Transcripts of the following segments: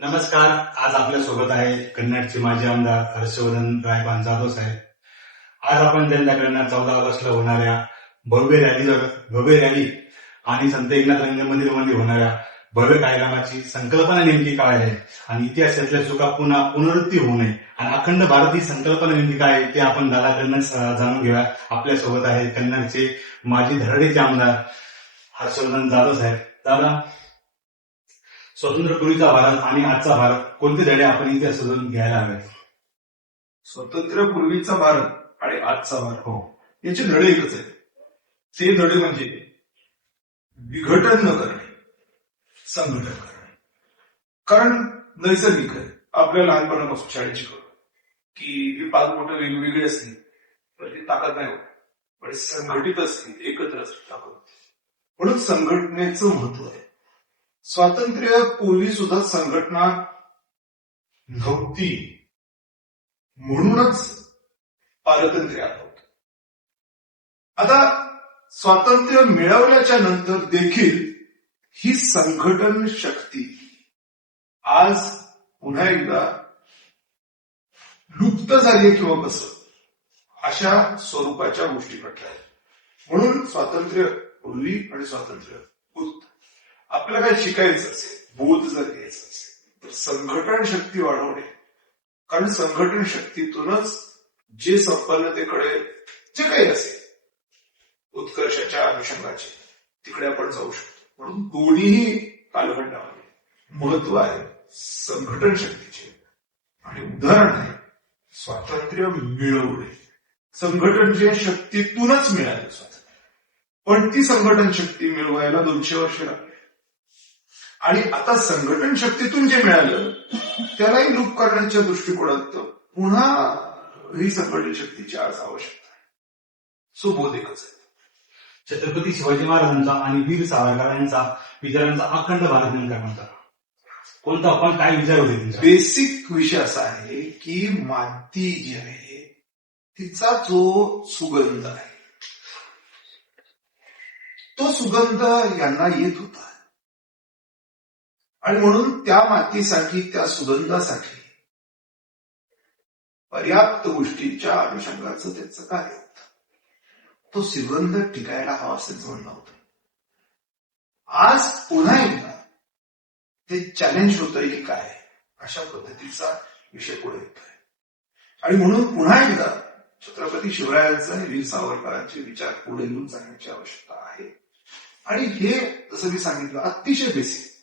नमस्कार. आज आपल्या सोबत आहे कन्नडचे माजी आमदार हर्षवर्धन रायपान जाधव साहेब. आज आपण त्यांच्याकडनं 14 ऑगस्टला होणाऱ्या भव्य रॅली आणि संत एकनाथ रंग मंदिरमध्ये होणाऱ्या भव्य कार्यक्रमाची संकल्पना नेमकी काय आहे आणि इतिहासातल्या चुका पुन्हा पुनरावृत्ती होऊ नये आणि अखंड भारत ही संकल्पना नेमकी काय आहे ते आपण दादाकडनं जाणून घेऊया. आपल्या सोबत आहे कन्नडचे माजी धडाडीचे आमदार हर्षवर्धन जाधव साहेब. दादा, स्वातंत्र्यपूर्वीचा भारत आणि आजचा भारत कोणते धडे आपण इतिहासातून घ्यायला हवेत? स्वातंत्र्यपूर्वीचा भारत आणि आजचा भारत याचे धडे एकच आहेत. ते धडे म्हणजे विघटन न करणे, संघटन करणे. कारण नैसर्गिक आहे, आपल्या लहानपणापासून शाळेत शिकवलं की ही 5 बोटं वेगवेगळी असली तर ती ताकद नाही होत, पण संघटित असली एकत्र असली ताकद होते. म्हणून संघटनेचं महत्व आहे. स्वातंत्र्य पूर्वी सुद्धा संघटना नव्हती, म्हणूनच पारतंत्र्य आलं होतं. आता स्वातंत्र्य मिळवल्याच्या नंतर देखील ही संघटन शक्ती आज पुन्हा एकदा लुप्त झाली किंवा कसं अशा स्वरूपाच्या गोष्टी घडल्या. म्हणून स्वातंत्र्य पूर्वी आणि स्वातंत्र्य उत्तर आपल्याला काय शिकायचं असेल, बोध जर घ्यायचा असेल तर संघटन शक्ती वाढवणे. कारण संघटन शक्तीतूनच जे संपन्नतेकडे जे काही असेल उत्कर्षाच्या अनुषंगाचे तिकडे आपण जाऊ शकतो. म्हणून दोन्ही कालखंडामध्ये महत्व आहे संघटन शक्तीचे. आणि उदाहरण आहे स्वातंत्र्य मिळवणे. संघटन जे शक्तीतूनच मिळाले स्वातंत्र्य, पण ती संघटन शक्ती मिळवायला 200 वर्ष लागली. आणि आता संघटन शक्तीतून जे मिळालं त्यालाही लूप करण्याच्या दृष्टिकोनात पुन्हा ही संघटन शक्तीची आज आवश्यकता आहे. सो बोध एकच आहे. छत्रपती शिवाजी महाराजांचा आणि वीर सावरकरांचा विचारांचा अखंड भारत नेमका कोणता? कोणता आपण काय विचार होते त्यांचा? बेसिक विषय असा आहे की माती जी आहे तिचा जो सुगंध आहे तो सुगंध यांना येत होता. आणि म्हणून त्या मातीसाठी, त्या सुगंधासाठी पर्याप्त गोष्टींच्या अनुषंगाचं त्याचं कार्य होतं. तो सुगंध टिकायला हवा असं म्हणणं होतं. आज पुन्हा एकदा ते चॅलेंज होतंय की काय अशा पद्धतीचा विषय पुढे येतोय. आणि म्हणून पुन्हा एकदा छत्रपती शिवरायांचे आणि वीर सावरकरांचे विचार पुढे घेऊन जाण्याची आवश्यकता आहे. आणि हे जसं मी सांगितलं अतिशय बेसिक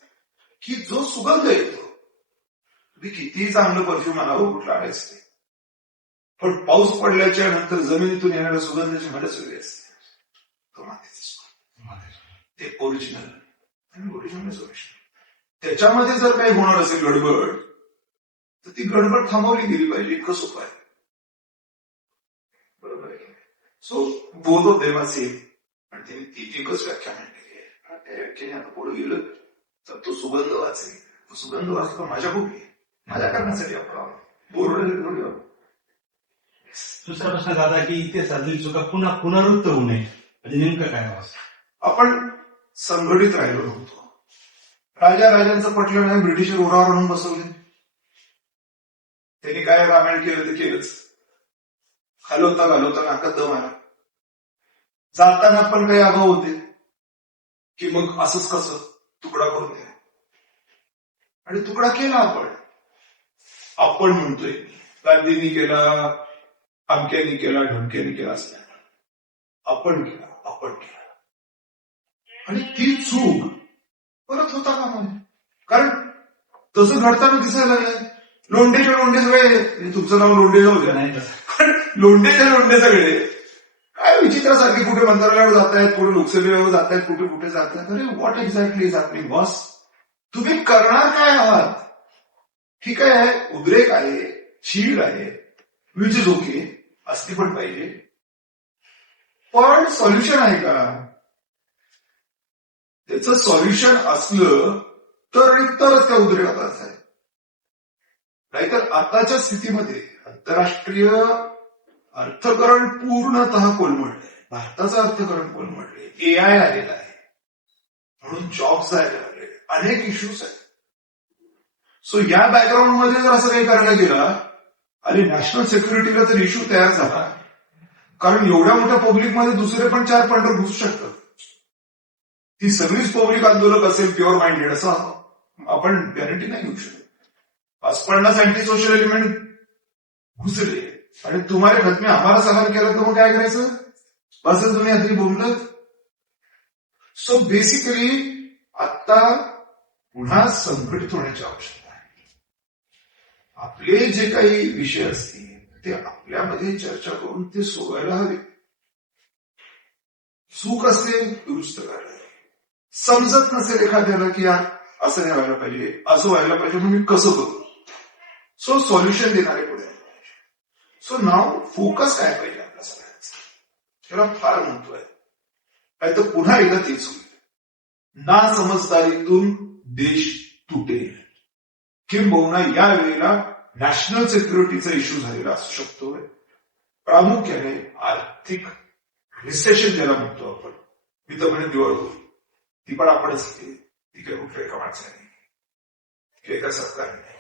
की जो सुगंध येतो, तुम्ही कितीही चांगलं परफ्यूम आणावं कुठला असते, पण पाऊस पडल्याच्या नंतर जमिनीतून येणाऱ्या सुगंधाची मजाच वेगळी असते. तो मातीचा सुगंध, ते ओरिजिनल आणि ओरिजिनल. त्याच्यामध्ये जर काही होणार असेल गडबड तर ती गडबड थांबवली गेली पाहिजे. इतकं सोपं आहे, बरोबर आहे. सो बोध ऑफ देम असेल आणि त्यांनी ती एकच व्याख्या मांडलेली आहे. त्या व्याख्याने आता पुढे गेलं तर तो सुगंध वाचेल. तो सुगंध वाचतो माझ्या कुठे माझ्या करण्यासाठी आपण बोलवलं. दुसरा प्रश्न दादा की इतिहासातली चुका पुन्हा पुनरावृत्त होऊ नये म्हणजे नेमकं काय व्हावं? आपण संघटित राहिलो नव्हतो. राजांचं पटलं नाही, ब्रिटिश उरावर आणून बसवले. त्यांनी काय रामायण केलं ते केलंच. घालवता नाकात दम आला. जाताना पण काही आगाऊ होते की मग असंच कसं तुकडा करून द्या. आणि तुकडा केला आपण म्हणतोय गांधींनी केला, अमक्यांनी केला, ढमक्यांनी केला असं नाही. आपण केला. आणि ती चूक परत होता का म्हणे. कारण तसं घडताना दिसायला लागलं. लोंढे सगळे, तुमचं नाव लोंढे जाऊ द्या नाही, पण लोंढे सगळे काय विचित्रासारखे कुठे मंत्रालयावर जात आहेत, कुठे लोकसभेवर जात आहेत, कुठे जात आहेत. अरे what exactly is happening boss? तुम्ही करणार काय आहात? ठीक आहे, उद्रेक आहे, चीड आहे, वीज झोके असली पण पाहिजे, पण सॉल्युशन आहे का? त्याचं सॉल्युशन असलं तरच त्या उद्रेकात आहे. नाहीतर आताच्या स्थितीमध्ये आंतरराष्ट्रीय अर्थकरण पूर्णतः कोलमडलंय. भारताचं अर्थकरण कोलमडलंय. AI आलेला आहे, म्हणून जॉब्स आलेले, अनेक इश्यूज आहेत. सो या बॅकग्राऊंडमध्ये जर असं काही करायला गेला आणि नॅशनल सिक्युरिटीला तर इश्यू तयार झाला, कारण एवढ्या मोठ्या पब्लिकमध्ये दुसरे पण 4 पंढर घुसू शकतात. ती सगळीच पब्लिक आंदोलक असेल प्युअर माइंडेड असं आपण गॅरंटी नाही घेऊ शकत. 50 अँटी सोशल एलिमेंट घुसले आणि तुम्हाला खतमी आम्हाला सलाम केला तर मग काय करायचं? असं तुम्ही आधी बोललं. सो बेसिकली आता पुन्हा संघटित होण्याची आवश्यकता आहे. आपले जे काही विषय असतील ते आपल्यामध्ये चर्चा करून ते सोडवायला हवे. चूक असेल दुरुस्त करायला हवे. समजत नसेल एखाद्याला की यार असं नाही व्हायला पाहिजे, असं व्हायला पाहिजे, म्हणून मी कसं करू? सो सॉल्युशन देणारे पुढे. सो नाव फोकस काय पाहिजे आपल्या सगळ्यांचा, त्याला फार महत्व आहे. काय तर पुन्हा एकदा तेच होईल. ना समजदारीतून देश तुटेल. किंबहुना या वेळेला नॅशनल सिक्युरिटीचा इश्यू झालेला असू शकतो. प्रामुख्याने आर्थिक रिसेशन ज्याला म्हणतो आपण, मी तर म्हणजे दिवाळ होईल ती पण आपणच केली. ती काही कुठल्या एका माणसाने किंवा एका सरकारने नाही.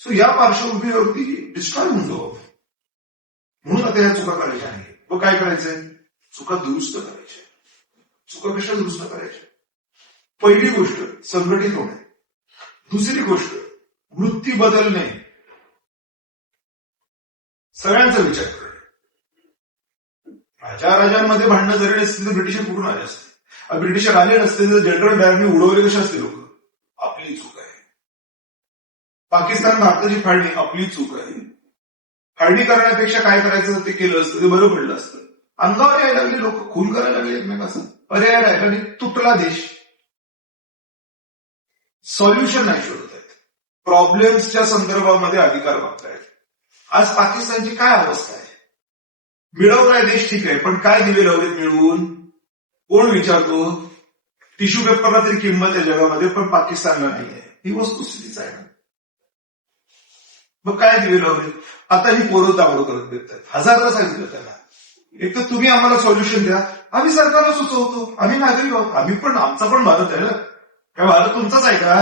सो या पार्श्वभूमीवरती डिस्ट्रॉय होऊन जाऊ. म्हणून आता या चुका करायच्या नाही. व काय करायचंय? चुका दुरुस्त करायच्या. चुका कशा दुरुस्त करायच्या? पहिली गोष्ट संघटित होणे. दुसरी गोष्ट वृत्ती बदलणे. सगळ्यांचा विचार करणे. राजांमध्ये भांडणं जरी नसतील तर ब्रिटिशर कुठून आले असते? ब्रिटिशर आले नसते तर जनरल डायरने उडवले कसे असते लोक? आपली चूक आहे. पाकिस्तान भारताची फाळणी आपली चूक आहे. फाळणी करण्यापेक्षा काय करायचं ते केलं असतं, ते बरं पडलं असतं. अंगावर यायला लागले लोक, खून करायला लागले एकमेकांचं, पर्याय राहिला नाही, तुटला देश. सॉल्युशन नाही शोधत आहेत. प्रॉब्लेम्सच्या संदर्भामध्ये अधिकार मागतायत. आज पाकिस्तानची काय अवस्था आहे? मिळवलाय देश ठीक आहे, पण काय दिवे लावलेत मिळवून? कोण विचारतो? टिश्यू पेपरला तरी किंमत आहे जगामध्ये, पण पाकिस्तानला नाही आहे. ही वस्तुस्थितीच आहे ना. मग काय दिवे लावले? आता ही पोरं तावडं करत देतात. हजारदा सांगितलं त्याला, एक तर तुम्ही आम्हाला सॉल्युशन द्या. आम्ही सरकारला सुचवतो, आम्ही नागरिक आहोत, आम्ही पण, आमचा पण भारत आहे ना. काय भारत तुमचाच आहे का?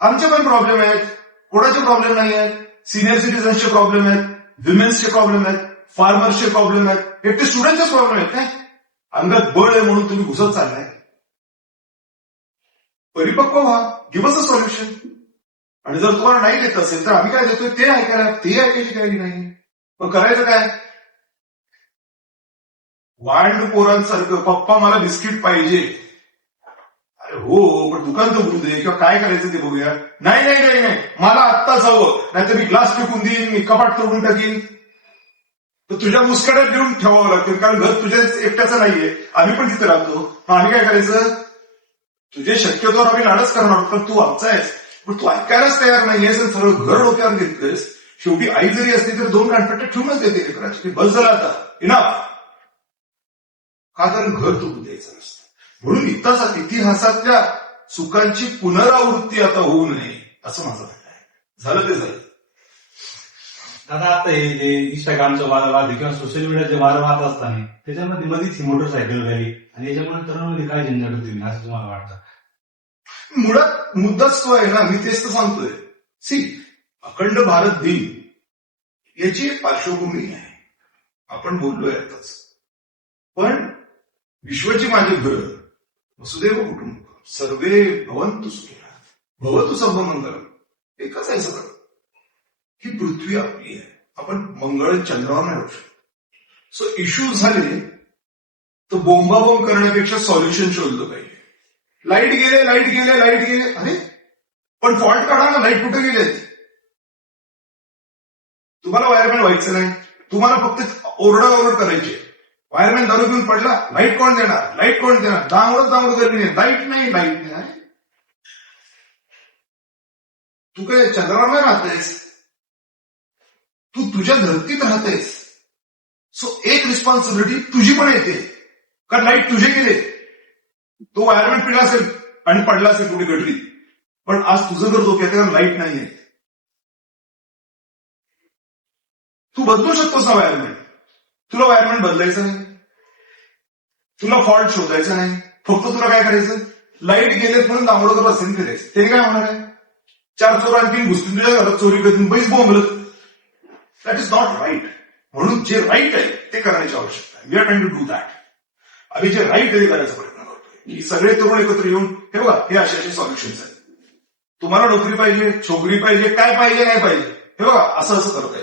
आमचे पण प्रॉब्लेम आहेत. कोणाचे प्रॉब्लेम नाही आहेत? सिनियर सिटीजन्सचे प्रॉब्लेम आहेत, विमेन्सचे प्रॉब्लेम आहेत, फार्मर्सचे प्रॉब्लेम आहेत, एकटे स्टुडंटचे प्रॉब्लेम आहेत. काय अंगात बळ आहे म्हणून तुम्ही घुसत चाललाय? परिपक्व व्हा, गिव्ह अस अ सॉल्युशन. आणि जर तुम्हाला नाही देत असेल तर आम्ही काय देतोय ते ऐकायला, ते ऐकायची काही नाही. मग करायचं काय? वांड पोरांसारखं पप्पा मला बिस्किट पाहिजे. अरे हो, पण दुकान तर उघडू दे, किंवा काय करायचं ते बघूया. नाही नाही नाही नाही, मला आत्ताच हवं, नाहीतर मी ग्लास फेकून देईन, मी कपाट तोडून टाकीन. तर तुझ्या मुस्कड्यात घेऊन ठेवावं लागतं, कारण घर तुझ्या एकट्याचं नाहीये, आम्ही पण तिथे राहतो. मग आम्ही काय करायचं? तुझे शक्यतोवर आम्ही लाडच करणार, पण तू आमचा आहेस, पण तू ऐकायलाच तयार नाहीयेस आणि सगळं घर डोक्यावर घेतलंयस. शेवटी आई जरी असली तर 2 कानपट्ट्या ठेवूनच देते लेकराची, की बस झाला आता, इनाफ. का? कारण घर तुटू द्यायचं नसतं. म्हणून इतिहासातल्या चुकांची पुनरावृत्ती आता होऊ नये असं माझं म्हणणं आहे. झालं ते झालं. दादा, आता हे जे इंस्टाग्रामचं वादवाद किंवा सोशल मीडियाचे वादवाद असताना त्याच्यामध्ये मध्येच ही मोटरसायकल रॅली आणि याच्यामुळे तरुणांमध्ये काय झंझट होती असं तुम्हाला वाटतं? मुळात मुद्दाच तो आहे ना, मी तेच तर सांगतोय. अखंड भारत दिन याची एक पार्श्वभूमी आहे, आपण बोललोय आताच. पण विश्वाची माझी घर वसुदैव कुटुंबकम सर्वे भवन्तु सुखिनः भवतु सर्वं मंगलम. एकच आहे सगळं. ही पृथ्वी आपली आहे, आपण मंगळ चंद्रावर नाही राहू शकतो. सो इश्यू झाले तर बोंबाबोंब करण्यापेक्षा सॉल्युशन शोधलं पाहिजे. लाईट गेले, लाईट गेले, लाईट गेले, अरे पण फॉल्ट काढा ना, लाईट कुठे गेलेत? तुम्हाला वायरमॅन व्हायचं नाही, तुम्हाला फक्त ओरडाओरड करायची. वायरमॅन दारू घेऊन पडला, लाईट कोण देणार? लाईट कोण देणार? दांगडत गर्मी नाही, लाईट नाही, लाईट नाही. तू काय चंद्रावर नाही राहतेस, तू तुझ्या धरतीत राहतेस. सो एक रिस्पॉन्सिबिलिटी तुझी पण येते, कारण लाईट तुझे गेले. तो वायरमॅन पिला असेल आणि पडला असेल कुठे गटरीत, पण आज तुझं घर धोक्यात आहे, लाईट नाहीये. तू बदलू शकतोस ना वायरमॅन. तुला वायरमॅन बदलायचं नाही, तुला फॉल्ट शोधायचा नाही, फक्त तुला काय करायचं? लाईट गेलेत म्हणून दांगडो करत असेल करायचं. ते काय होणार आहे? 4 चोर आणखी घुसतील तुझ्या घरात चोरी करतील बैस बोंबलत. That is not right. म्हणून जे राईट आहे ते करण्याची आवश्यकता आहे. We are trying to do that. आम्ही जे राईट आहे ते करायचा प्रयत्न करतोय की सगळे तरुण एकत्र येऊन हे बघा हे असे असे सॉल्युशन्स आहेत. तुम्हाला नोकरी पाहिजे, छोकरी पाहिजे, काय पाहिजे नाही पाहिजे हे बघा असं असं करताय.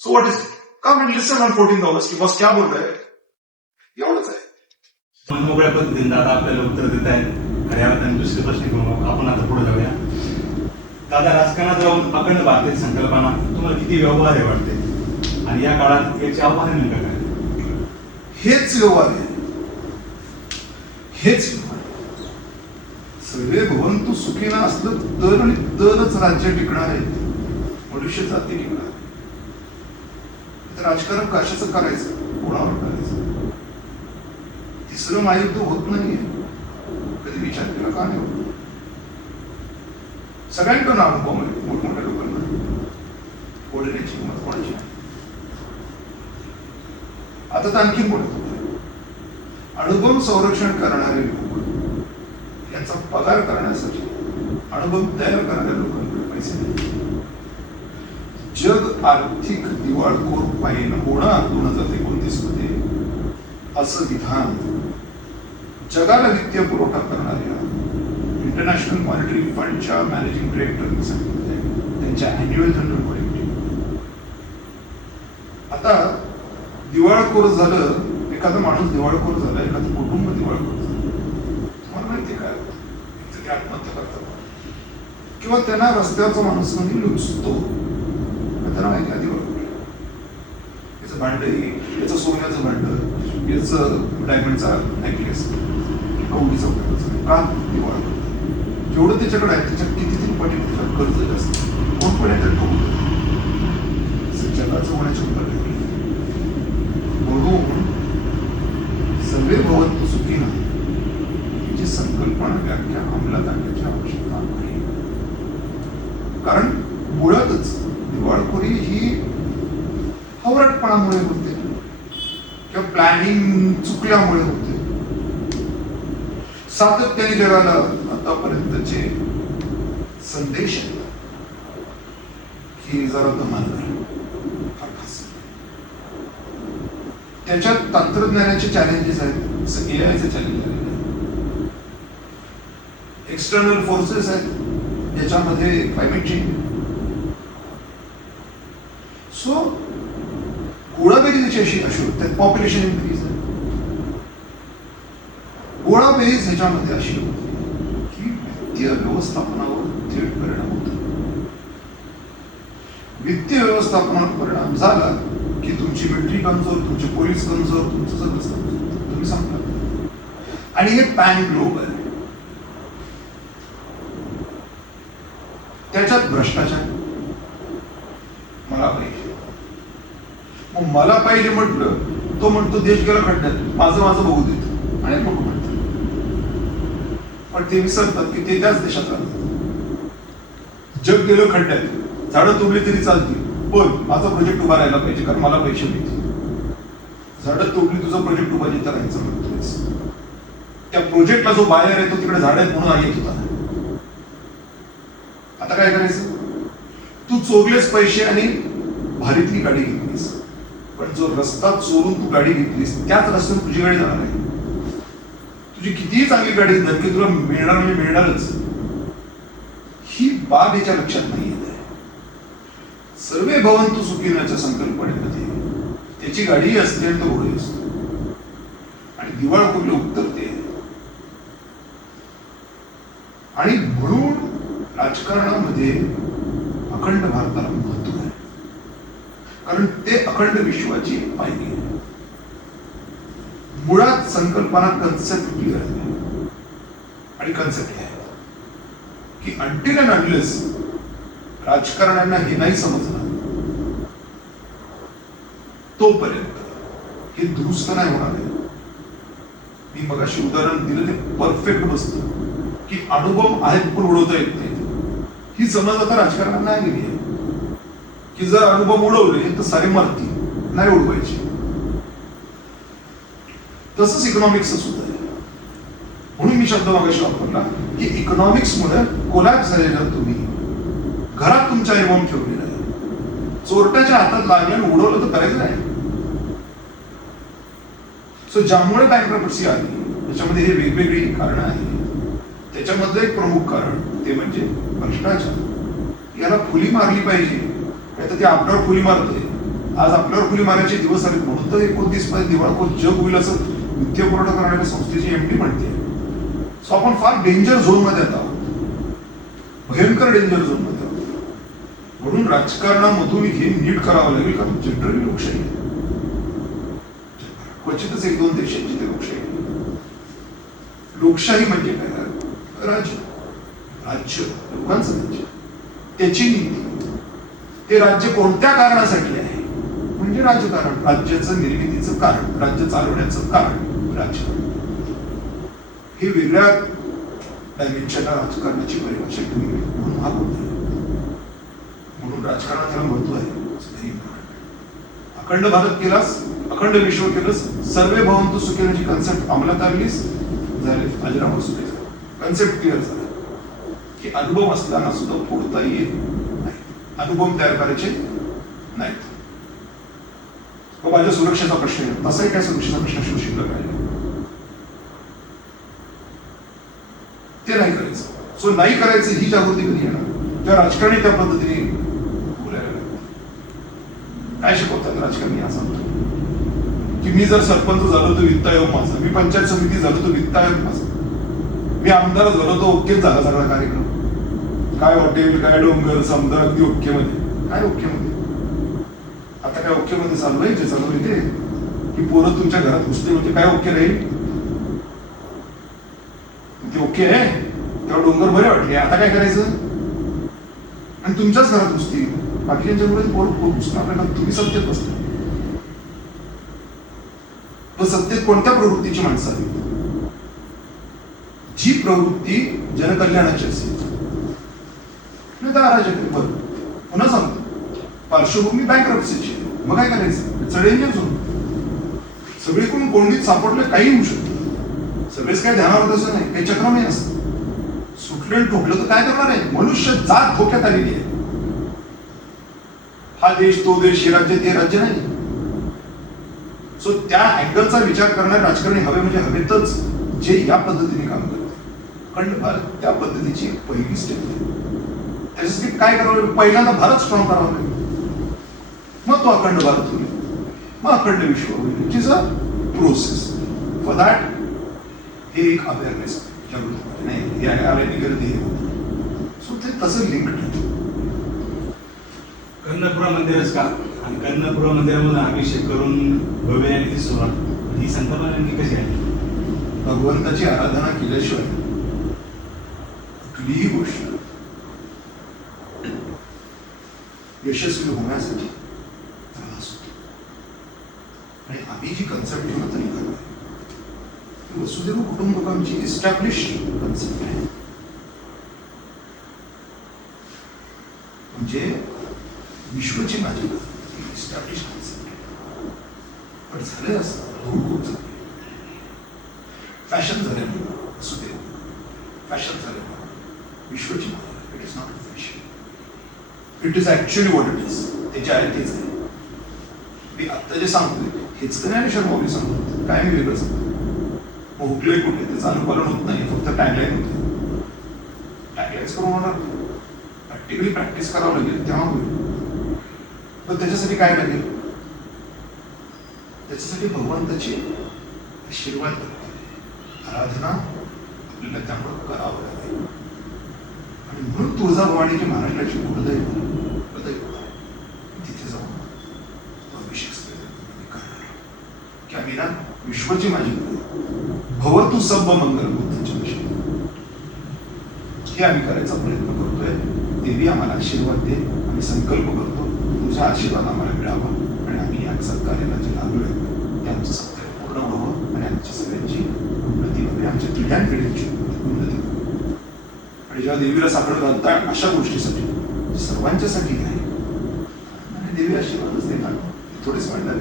So what is it? Come and listen on $14 की बस क्या बोल रहे एवढंच आहे. मनमोकळ्या पद्धतीने दादा आपल्याला उत्तर देत आहेत आणि यावर त्यांनी दुसरे प्रश्न घेऊन आपण आता पुढे जाऊया. दादा, राजकारणात राहून अखंड भारतीय संकल्पना तुम्हाला किती व्यवहार्य वाटते आणि या काळात याची आव्हाने नेमकं काय? हेच व्यवहार आहे. हेच सर्वे भवंतु सुखीना असलं तर आणि तरच राज्य टिकणार आहे, मनुष्य जाती टिकणार. राजकारण कशाचं करायचं, कोणावर करायचं? तिसरं महायुद्ध होत नाहीये. कधी विचार केला का नाही होत? सगळ्यांकडून अनुभव आहे मोठमोठ्या लोकांना. बोलण्याची हिंमत कोणाची नाही. आता तर आणखी मोठं अनुभव संरक्षण करणारे लोक यांचा पगार करण्यासाठी अनुभव तयार करणाऱ्या लोकांकडे पैसे नाही. जग आर्थिक दिवाळखोर पाहिन होणार 2029 मध्ये असं विधान जगाला वित्तीय पुरवठा करणाऱ्या इंटरनॅशनल मॉनिटरी फंडच्या मॅनेजिंग डिरेक्टरने सांगितलं त्यांच्या अॅन्युअल जनरल बॉडीमध्ये. आता दिवाळखोर झालं, एखादा माणूस दिवाळखोर झाला, एखादं कुटुंब दिवाळखोर झालं, तुम्हाला माहिती काय होतं? ते आत्महत्या करतात किंवा त्यांना रस्त्याचा माणूस म्हणजे लुचतो. त्यांना माहिती आहे दिवाळखोर, याचं भांड, याचं सोन्याचं भांड, याचं डायमंडचा नेकलेस, कवडीचा का दिवाळखोर. जेवढं त्याच्याकडे आहे त्याच्या कितीतरी पटीत त्याच्यात कर्ज जास्त. कोण पण येतात जगाचं होण्याच्या उत्तर. म्हणून सर्वे भवंतु सुखीना याची संकल्पना व्याख्या अंमलात आणण्याची आवश्यकता आहे. कारण मुळातच दिवाळखोरी ही हवरटपणामुळे होते किंवा प्लॅनिंग चुकल्यामुळे होते. सातत्याने जगाला आतापर्यंतचे संदेश आहेत की जरा दमान करा. त्याच्यात तंत्रज्ञानाचे चॅलेंजेस आहेत, जसं एआयचे चॅलेंज आहे, एक्सटर्नल फोर्सेस आहेत, याच्यामध्ये क्लायमेट चेंज. सो गोळाबेरीज अशी त्यात पॉप्युलेशन इन्क्रीज आहे. गोळाबेरीज ह्याच्यामध्ये अशी होती की वित्तीय व्यवस्थापनावर थेट परिणाम होतो. वित्तीय व्यवस्थापनावर परिणाम झाला की तुमची मिलिटरी कमजोर, तुमचे पोलीस कमजोर, तुमचं सगळं कमजोर, तुम्ही सांगता. आणि हे पॅन ग्लोब आहे. त्याच्यात भ्रष्टाचार. मला पाहिजे, मग मला पाहिजे म्हटलं, तो म्हणतो देश गेला खड्ड्यात, माझं माझं बघू देतो आणि लोक म्हणतात. पण ते विसरतात की ते त्याच देशात राहतात. जग गेलं खड्ड्यात, झाडं तोडली तरी चालतील, पण माझा प्रोजेक्ट उभा राहायला पाहिजे कारण मला पैसे मिळतील. झाडं तोडली, तुझा प्रोजेक्ट उभा जिथं राहायचं म्हणतोयस. त्या प्रोजेक्टला जो बाहेर येतो तिकडे झाड आहेत म्हणून येत होता. आता काय करायचं? तू चोरलेस पैसे आणि भारीतली गाडी घेतलीस, पण जो रस्ता चोरून तू गाडी घेतलीस त्याच रस्त्याने तुझी गाडी जाणार आहे. तुझी कितीही चांगली गाडी धडकी तुला मिळणार म्हणजे मिळणारच. ही बाब याच्या लक्षात नाही येत आहे. सर्वे भवंतु सुखीनाच्या संकल्पनेमध्ये त्याची गाडी असते आणि तो घोडे असतो आणि दिवाळखोरीला उत्तर ते. आणि म्हणून राजकारणामध्ये अखंड भारताला महत्व आहे, कारण ते अखंड विश्वाची पायरी आहे. मुळात संकल्पना कन्सेप्ट क्लिअर आहे आणि कन्सेप्ट आहे की अंटिल अँड अनलेस राजकारण्यांना हे नाही समजलं तोपर्यंत हे दुरुस्त नाही होणार आहे. मी मगाशी उदाहरण दिलं ते परफेक्ट बसतं की अनुभव आहेत पण उडवता येत नाही. ही समज आता राजकारणाला नाही गेली आहे की जर अनुभव उडवले तर सारे मरतील, नाही उडवायचे. तसंच इकॉनॉमिक्स सुद्धा आहे. म्हणून मी शब्द मगाशी वापरला की इकॉनॉमिक्स मुळे कोलॅप्स झालेला तुम्ही चोरट्याच्या हातात लागल्यानं उडवलं तर करायचं नाही. सो ज्यामुळे बँकरप्सी आली त्याच्यामध्ये हे वेगवेगळी कारणं आहेत. त्याच्यामधलं एक प्रमुख कारण ते म्हणजे भ्रष्टाचार. याला फुली मारली पाहिजे, नाही तर ते आपल्यावर फुली मारते. आज आपल्यावर फुली मारायचे दिवस आले म्हणून तर 29 मध्ये दिवाळखोर जग होईल असं वित्तीय पुरवठा करणाऱ्या संस्थेची एमडी म्हणते. सो आपण फार डेंजर झोन मध्ये आता आहोत, भयंकर डेंजर झोन मध्ये आहोत. म्हणून राजकारणामधून हे नीट करावं लागेल, कारण जनरली लोकशाही क्वचितच 1-2 देशांची ते लोकशाही. लोकशाही म्हणजे काय? राज्य. राज्य लोकांचं राज्य, त्याची नीती. ते राज्य कोणत्या कारणासाठी आहे म्हणजे राजकारण, राज्याचं निर्मितीचं कारण, राज्य चालवण्याचं कारण राजकारण. हे वेगळ्या डायमेन्शनला राजकारणाची परिभाषा घेऊन म्हणून हा बोलतो. म्हणून राजकारणात त्याला महत्व आहे. अखंड भारत केलास, अखंड विश्व केलंस, सर्वे भवंतु सुखी जी कन्सेप्ट अंमलात आणलीस, झाले अजरामर सुखी झालं. कन्सेप्ट क्लिअर झाला की अनुभव असताना सुद्धा फोडता येत नाही, अनुभव तयार करायचे नाहीत. माझ्या सुरक्षेचा प्रश्न आहे, तसाही काय सुरक्षेचा प्रश्न शिवशिकला पाहिजे ते नाही करायचं. सो नाही करायचं ही जागृती कधी येणार तेव्हा राजकारणी त्या पद्धतीने बोलायला लागतात. काय शिकवतात राजकारणी? असं म्हणतो की मी जर सरपंच झालो तर वित्त आयोग माझा, मी पंचायत समिती झालो तर वित्त आयोग माझा, मी आमदार झालो तो ओकेच झाला सगळा कार्यक्रम. काय हॉटेल, काय डोंगर, समजा अगदी ओके मध्ये. काय ओके मध्ये? आता काय ओके मध्ये चाललंय जे चालू ते की पोरं तुमच्या घरात घुसले होते, काय ओके राहील? ते ओके आहे तेव्हा डोंगर बरे वाटले, आता काय करायचं? आणि तुमच्याच घरात घुसतील, बाकीच्यांच्यामुळे पोर घुसणार नाही, तुम्ही सत्तेत बसला. सत्तेत कोणत्या प्रवृत्तीची माणसं आहेत? जी प्रवृत्ती जनकल्याणाची असेल. बरं पुन्हा सांगतो, पार्श्वभूमी बँकरप्सीची, मग काय करायचं? चढेंजर झोन. सगळीकडून कोंडीत सापडलं काही होऊ शकतं. सगळेच काय ध्यानावर असं नाही, काही चक्रमही असतं. सुटलं ठोकलं तर काय करणार आहे? मनुष्य जात धोक्यात आलेली आहे. हा देश तो देश, हे राज्य ते राज्य नाही. सो त्या अँगलचा विचार करणारे राजकारणी हवे म्हणजे हवेतच, जे या पद्धतीने काम करते. अखंड भारत त्या पद्धतीची एक पहिली स्टेप आहे. त्याच्यासाठी काय करावं? पहिल्यांदा भारत स्ट्रॉंग करावा लागेल, मग तो अखंड भारत होईल, मग अखंड विश्व होईल. It is a process. For that हे एक अवेअरनेस नाही, गर्दी. सो ते तसं लिंक कर्णपुरा मंदिरच का, आणि कर्णपुरा मंदिरामधून अभिषेक करून भव्य आणि सुरुवात, ही संकल्पना नेमकी कशी आहे? भगवंताची आराधना केल्याशिवाय कुठलीही गोष्ट यशस्वी होण्यासाठी त्रास होतो. आणि आम्ही जी कन्सेप्ट घेऊन आता निघालो आहे, वसुधैव कुटुंबकमची इस्टॅब्लिश कन्सेप्ट आहे. म्हणजे विश्वची माझी इस्टॅब्लिश कन्सेप्ट आहे. पण झालंय असं खूप झालं. फॅशन झाल्यामुळे वसुधैव, फॅशन झाल्यामुळे विश्वची माझी. It is not a fashion, it is actually what it is. त्याची आहे तेच आहे. मी आत्ता जे सांगतोय हेच तर नाही शर्मावली सांगतो, काय मी वेगळं सांगतो. मग हुकले कुठे ते चालू पालन होत नाही, फक्त टॅगलाईन होते. टॅगलाईन्स करून होणार, प्रॅक्टिकली प्रॅक्टिस करावं लागेल तेव्हा होईल. पण त्याच्यासाठी काय लागेल? त्याच्यासाठी भगवंताची आशीर्वाद आराधना आपल्याला त्यामुळे करावं लागेल. आणि म्हणून तुळजाभवानी जी महाराष्ट्राची कुलदैव तिथे जाऊन अभिषेक करणार की आम्ही ना विश्वची माझी भवतु सब मंगल बुद्धाच्या विषयी हे आम्ही करायचा प्रयत्न करतोय. देवी आम्हाला आशीर्वाद दे. आम्ही संकल्प करतो तुझा आशीर्वाद आम्हाला मिळावा आणि आम्ही या सत्कार्याला जे लागलोय ते आमचं सत्कार्य पूर्ण व्हावं आणि आमच्या सगळ्यांची उन्नती व्हावी, आमच्या पिढ्यानपिढ्यांची उन्नती व्हावी. आणि जेव्हा देवीला सापडत घालता अशा गोष्टीसाठी सर्वांच्यासाठी नाही, आणि देवी आशीर्वादच देणार. थोडेच म्हणणार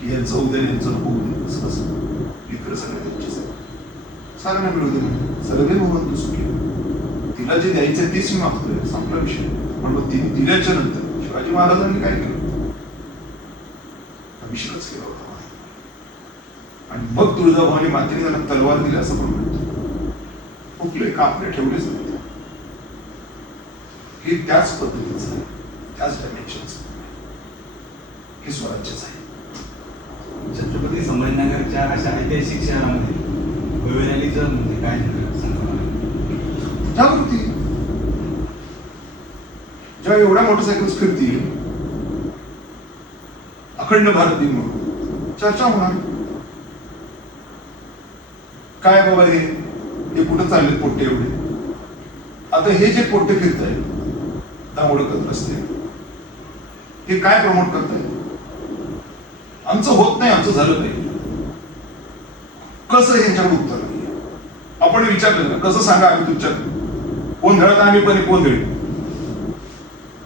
की यांचं उद्या यांचं होऊ असं कसं मित्र सगळं त्यांचेच आहे. सगळ्यांना मिळू दे, सर्वे भगवंतु सुखी. तिला जे द्यायचं तेच मी मागतोय, संपला विषय. पण मग तिने दिल्याच्या नंतर शिवाजी महाराजांनी काय केलं? अभिषेकच केला होता. आणि मग तुळजाभवानी मातेने त्यांना तलवार दिली असं पण म्हणतो. फुकले, कापले, ठेवले जाते. हे त्याच पद्धतीचं आहे, त्याच डायमेन्शनचं हे स्वराज्यच आहे. छत्रपती संभाजीनगरच्या अशा ऐतिहासिक शहरामध्ये भव्य रॅलीचं म्हणजे काय संकल्पना आहे? जागृती. जेव्हा एवढ्या मोटरसायकल्स फिरतील, अखंड भारत दिन म्हणून चर्चा होणार. काय बाबा हे कुठं चालले पोट्टे एवढे? आता हे जे पोट्टे फिरत आहेत दांगोडकर रस्ते, हे काय प्रमोट करतायत? आमचं होत नाही, आमचं झालं नाही. कसं यांच्याकडे उत्तर नाही? आपण विचारलं ना, कसं सांगा आम्ही तुमच्यात गोंधळात आम्ही पण गोंधळ,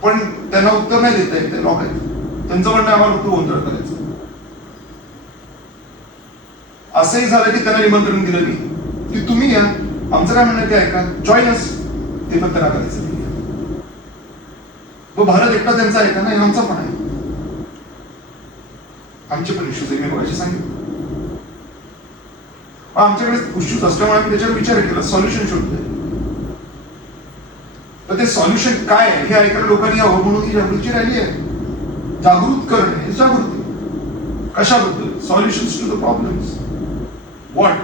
पण त्यांना उत्तर नाही देता येत. ते लोक आहेत, त्यांचं म्हणणं आम्हाला फक्त गोंधळ करायचं. असंही झालं की त्यांना निमंत्रण दिलं नाही की तुम्ही या, आमचं काय म्हणणं ते ऐका, जॉईन अस. ते पण त्यांना करायचं नाही. भारत एकटा त्यांचा आहे का? नाही, आमचा पण आहे. आमचे पण इश्यूज आहे, मी बघायचे सांगितलं. आमच्याकडे इश्यूज असल्यामुळे आम्ही त्याच्यावर विचार केला, सॉल्युशन शोधलंय. तर ते सॉल्युशन काय आहे हे ऐकायला लोकांनी यावं म्हणून ही जागृतीची रॅली आहे. जागृत करणे हे जागृती. कशाबद्दल? Solutions to the problems. What?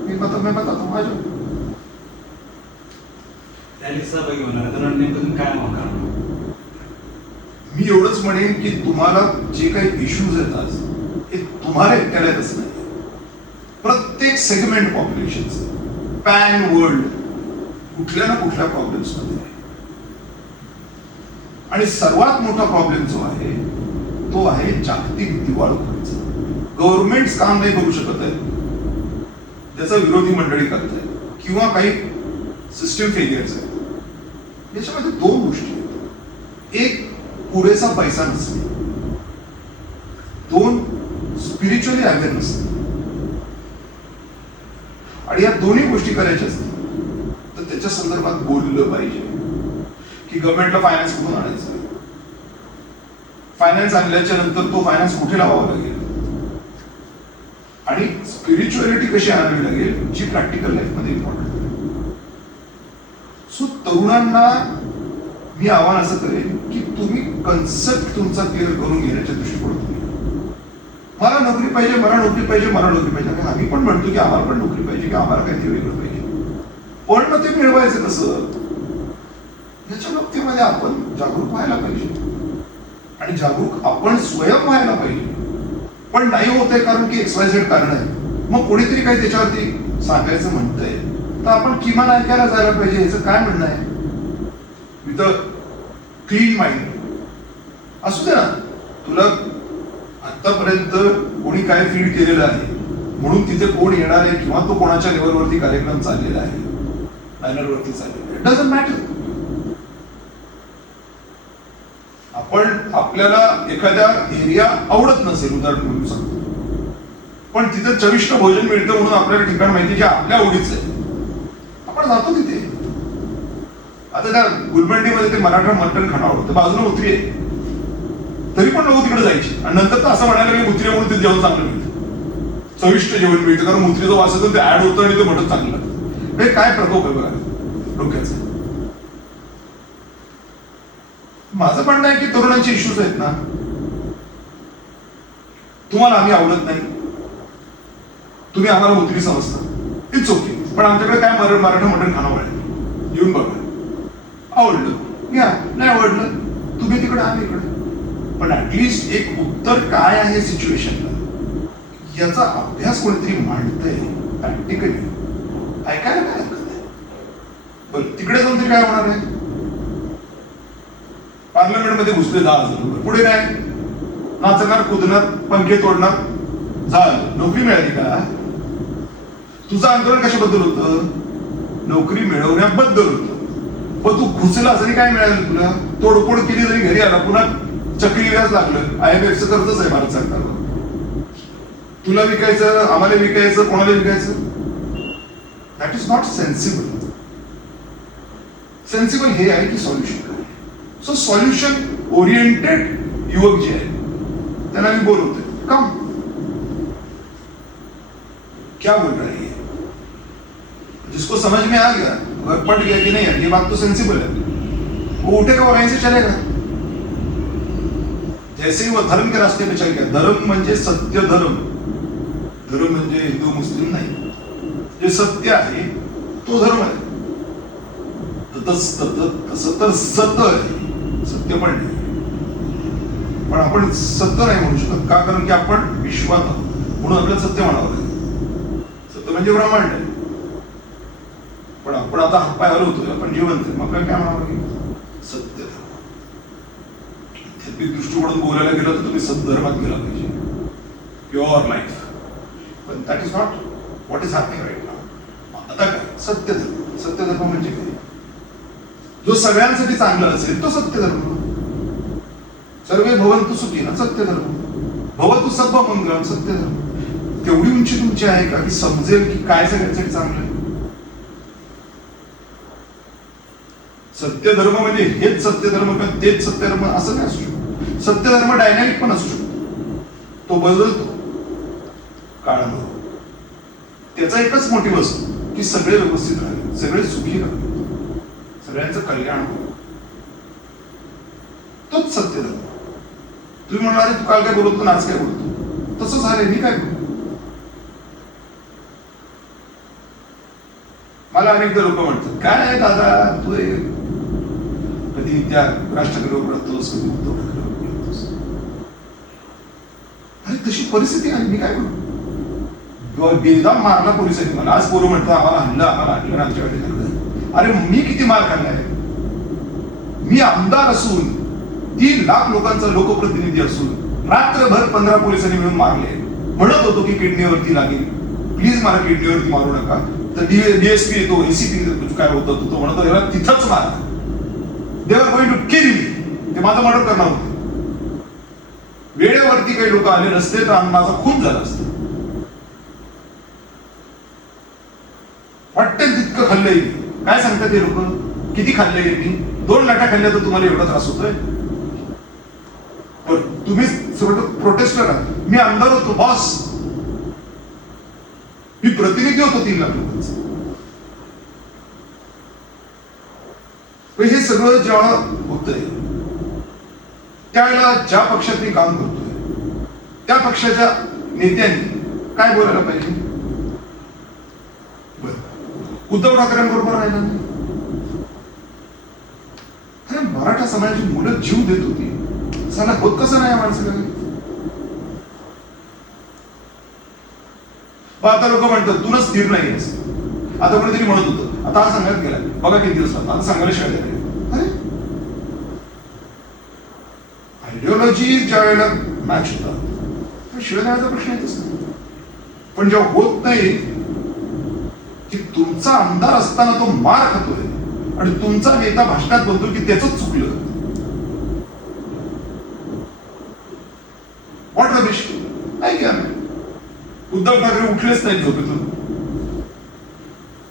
मी बताता माझ्या रॅलीत सहभागी होणार तर नेमकं तुम्ही काय म्हणणार? मी एवढंच म्हणेन की तुम्हाला जे काही इश्यूज येतात हे तुम्हाला एकट्याला येतच नाही. प्रत्येक सेगमेंट पॉप्युलेशनचं पॅन वर्ल्ड कुठल्या ना कुठल्या प्रॉब्लेम्स मध्ये आहे. आणि सर्वात मोठा प्रॉब्लेम जो आहे तो आहे जागतिक दिवाळखोरीचा. गव्हर्नमेंट काम नाही करू शकत आहे, त्याचा विरोधी मंडळी करत आहे, किंवा काही सिस्टीम फेलियर्स आहेत. याच्यामध्ये दोन गोष्टी आहेत. एक, पुरेसा पैसा नसणे. दोन, स्पिरिच्युअली अवेअर नसणे. आणि या दोन्ही गोष्टी करायच्या असतील तर त्याच्या संदर्भात बोललं पाहिजे की गव्हर्नमेंटला फायनान्स कुठून आणायचं, फायनान्स आणल्याच्या नंतर तो फायनान्स कुठे लावावा लागेल, आणि स्पिरिच्युअलिटी कशी आणावी लागेल जी प्रॅक्टिकल लाईफ मध्ये इम्पॉर्टंट आहे. सो तरुणांना मी आव्हान असं करेन की तुम्ही कन्सेप्ट तुमचा क्लिअर करून घेण्याच्या दृष्टिकोनातून, मला नोकरी पाहिजे, मला नोकरी पाहिजे, मला नोकरी पाहिजे. आम्ही पण म्हणतो की आम्हाला पण नोकरी पाहिजे, की आम्हाला काहीतरी वेगळं पाहिजे, पण मग ते मिळवायचं कसं? याच्या बाबतीमध्ये आपण जागरूक व्हायला पाहिजे, आणि जागरूक आपण स्वयं व्हायला पाहिजे. पण नाही होत आहे कारण की XYZ कारण आहे. मग कोणीतरी काही त्याच्यावरती सांगायचं म्हणतंय तर आपण किमान ऐकायला जायला पाहिजे. याचं काय म्हणणं आहे? विथ अ क्लीन माइंड असू दे ना. तुला आतापर्यंत कोणी काय फीड केलेलं आहे म्हणून तिथे कोण येणार आहे किंवा तो कोणाच्या लेवलवरती कार्यक्रम चाललेला आहे, बॅनरवरती चाललेला आहे, डझंट मॅटर. आपण आपल्याला एखाद्या एरिया आवडत नसेल, उदाहरण म्हणून सांगतो, पण तिथे चविष्ट भोजन मिळतं म्हणून आपल्याला ठिकाण माहिती जे आपल्या आवडीचं आहे, आपण जातो तिथे. आता त्या गुलबंडीमध्ये ते मराठा मटण खाणं आवडतं, बाजूला उतरी आहे, तरी पण लोक तिकडे जायचे. आणि नंतर तर असं म्हणायला की उतरी म्हणून ते जेवण चांगलं मिळतं, चविष्ट जेवण मिळतं, कारण उतरीचं वास येतं, ते ऍड होतं आणि ते मटण चांगलं लागतं. हे काय प्रकोप आहे बघा डोक्याचं. माझं म्हणणं आहे की तरुणांचे इश्यूज आहेत ना, तुम्हाला आम्ही आवडत नाही, तुम्ही आम्हाला उतरी समजता, इट्स ओके, पण आमच्याकडे काय मराठा मटण खाणं वाढेल, येऊन बघा. आवडलं घ्या, नाही आवडलं तुम्ही तिकडे, आम्ही इकडे. पण ऍटलिस्ट एक उत्तर काय आहे सिच्युएशनला याचा अभ्यास कोणीतरी मांडतंय प्रॅक्टिकली, ऐकायला काय हरकत आहे? बरं, तिकडे जाऊन तरी काय होणार आहे? पार्लमेंटमध्ये घुसले 10,000 पुढे काय? नाचणार, कुदणार, पंखे तोडणार, झालं. नोकरी मिळाली का? तुझं आंदोलन कशाबद्दल होतं? नोकरी मिळवण्याबद्दल होतं. पण तू घुसला तरी काय मिळालं तुला? तोडफोड केली तरी घरी आला, पुन्हा चक्री व्याज लागलं. IMFचं कर्जच आहे भारत सरकारला. तुला विकायचं, आम्हाला विकायचं, कोणाला विकायचं? That is not sensible. Sensible हे आहे की सॉल्युशन काय. सो सॉल्युशन ओरिएंटेड युवक जे आहे त्यांना मी बोलवतोय, कम, क्या बोल रही है? जिसको समझ में आ गया, अगर पट गया कि नहीं यार ये बात तो सेंसिबल है, वो उठेगा और वहीं से चलेगा. जैसे ही वो धर्म के रास्ते पे चल गया, धर्म म्हणजे सत्य धर्म, धर्म म्हणजे हिंदू मुस्लिम नाही, जे सत्य आहे तो धर्म आहे. तसं तर सत्य आहे, सत्य पण नाही, पण आपण सत्य नाही म्हणू शकत. का? कारण की आपण विश्वात आहोत, म्हणून आपल्याला सत्य म्हणावं लागेल. सत्य म्हणजे ब्रह्मांड आहे, पण आपण आता हातपाय हलवतोय, आपण जिवंत आहे, मग काय म्हणावं लागेल? सत्य धर्म. आध्यात्मिक दृष्टिकोनातून बोलायला गेलं तर तुम्ही सत्य धर्मात गेला पाहिजे, प्युअर लाईफ. पण that is not what is happening right now. आता काय सत्य धर्म? सत्य धर्म म्हणजे काय? जो सगळ्यांसाठी चांगला असेल तो सत्य धर्म. सर्वे भवन्तु सुखिनः सत्य धर्म, भवतु सर्व मंगलम सत्य धर्म. तेवढी उंची तुमची आहे का की समजेल की काय सगळ्यांसाठी चांगलं आहे? सत्य धर्म म्हणजे हेच सत्य धर्म किंवा तेच सत्य धर्म असं नाही असू शकत. सत्य धर्म डायनॅमिक पण असू शकतो, तो बदलतो काळाबरोबर. त्याचा एकच मोटिव्ह असतो की सगळे व्यवस्थित राहावे, सगळे सुखी राहावे, सगळ्यांचं कल्याण हो. तोच सत्य धर्म. तुम्ही म्हणणार तू काल काय बोलतो ना आज काय बोलतो, तसं झालंय, मी काय बोलतो. मला अनेकदा लोक म्हणतात काय दादा तू कधी त्या राष्ट्रगृह बोलतोस, कधी उद्धव ठाकरे बोलतोस. अरे तशी परिस्थिती आहे, मी काय बोलतो. बेदाम मारला पोलिसांनी मला. आज पोरं म्हणतात आम्हाला हल्ला आमच्या वेळेला. अरे मी किती मार खाल्लाय? मी आमदार असून 3 लाख लोकांचा लोकप्रतिनिधी असून रात्रभर 15 पोलिसांनी मिळून मारले. म्हणत होतो की किडनीवरती लागेल, प्लीज मला किडनीवरती मारू नका. तर डीएसपी येतो, एसीपी काय होतं तो म्हणतो याला तिथंच मारा. They are going to kill me. ते माझं मर्डर करणार होते. वेळेवरती काही लोक आले नसते तर माझा खून झाला असता. वाटतं तितकं खाल्लंय. काय सांगतात ते लोक? किती खाल्लंय मी? 2 लाटा खाल्ल्या तर तुम्हाला एवढा त्रास होतोय? तुम्ही प्रोटेस्टर आहात, मी आमदार होतो बॉस, मी प्रतिनिधी होतो 3 लाख लोकांचा. हे सगळं जेव्हा होतंय त्यावेळेला ज्या पक्षात मी काम करतोय त्या पक्षाच्या नेत्यांनी काय बोलायला पाहिजे? उद्धव ठाकरेंबरोबर राहिला नाही. अरे मराठा समाजाची मुलं जीव देत होती, साला होत कसं नाही या माणसाला? आता लोक म्हणतात तू ना स्थिर नाहीयेस. आता कोणीतरी म्हणत होतं आता हा सांगत गेला, बघा किती दिवस आता सांगायला शिवाय द्यायला. अरे आयडिओलॉजी ज्या वेळेला मॅच होतात शिवाय द्यायचा प्रश्न येतच नाही. पण जेव्हा होत नाही की तुमचा आमदार असताना तो मार खातोय आणि तुमचा नेता भाषणात बोलतो की त्याच चुकलं, व्हॉट रबिश. नाही की उद्धव ठाकरे उठलेच नाहीत झोपेतून.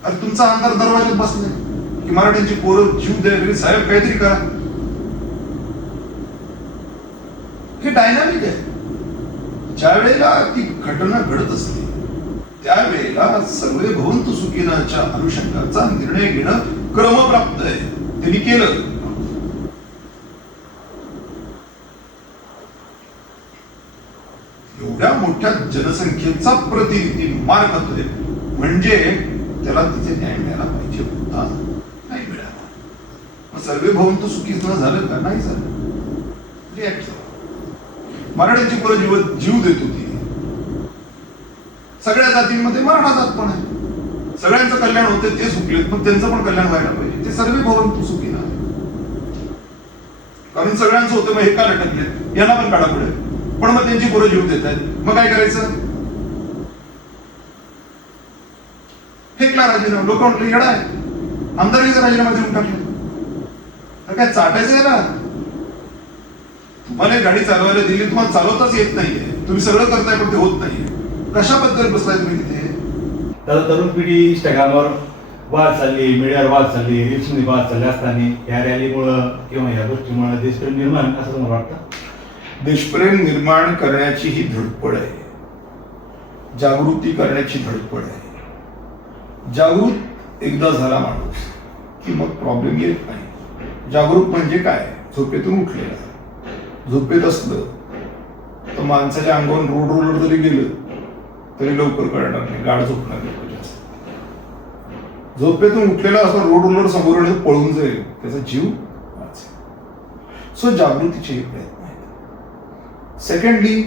अरे तुमचा आमदार दरवाज्यात बसले की मराठ्यांची पोरं जीव द्यायला साहेब काहीतरी करा. हे डायनामिक आहे. ज्या वेळेला ती घटना घडत असते त्यावेळेला सर्वे भवन्तु सुखिनःच्या अनुषंगाचा निर्णय घेणं क्रमप्राप्त आहे. त्यांनी केलं. एवढ्या मोठ्या जनसंख्येचा प्रतिनिधी मार खातोय म्हणजे त्याला तिथे न्याय मिळायला पाहिजे होता, नाही मिळाला. मग सर्वे भवन्तु सुखी न झालं का? नाही झालं. रिॲक्ट झालं. मराठ्यांची पोरं जीव देत होती. सगळ्या जातींमध्ये मराठा जात पण आहे. सगळ्यांचं कल्याण होतं ते सुखलेत, मग त्यांचं पण कल्याण व्हायला पाहिजे. ते सर्वे भवन्तु सुखिनः. कारण सगळ्यांचं होतं मग हे का लटकलेत, यांना पण काढा पुढे. पण मग त्यांची पोरं जीव देत आहेत, मग काय करायचं? फेकला राजीनामा. लोक म्हटलं येडा आहे, आमदारकीचा राजीनामा देऊन टाकला. तर काय चाटायचं आहे ना? तुम्हाला गाडी चालवायला दिली, तुम्हाला चालवताच येत नाहीये, तुम्ही सगळं करताय पण ते होत नाहीये. कशाबद्दल बसलाय तुम्ही तिथे? तर तरुण पिढी इंस्टाग्रामवर वाद चालली, मीडियावर वाद चालली, रील्समध्ये वाद चालले असताना या रॅलीमुळं किंवा या गोष्टीमुळे देशप्रेम निर्माण असं तुम्हाला वाटतं? देशप्रेम निर्माण करण्याची ही धडपड आहे, जागृती करण्याची धडपड आहे. जागृत एकदा झाला माणूस की मग प्रॉब्लेम येत नाही. जागरूक म्हणजे काय? झोपेतून उठलेला. झोपेत असलं तर माणसाच्या अंगावरून रोड रोलर जरी गेलं तरी लवकर कळणार नाही, गाढ झोपणार नाही जास्त. झोपेतून उठलेला असं रोड रोलर समोर पळून जाईल, त्याचा जीव वाचेल. सो जागृतीचे हे प्रयत्न आहेत. सेकंडली,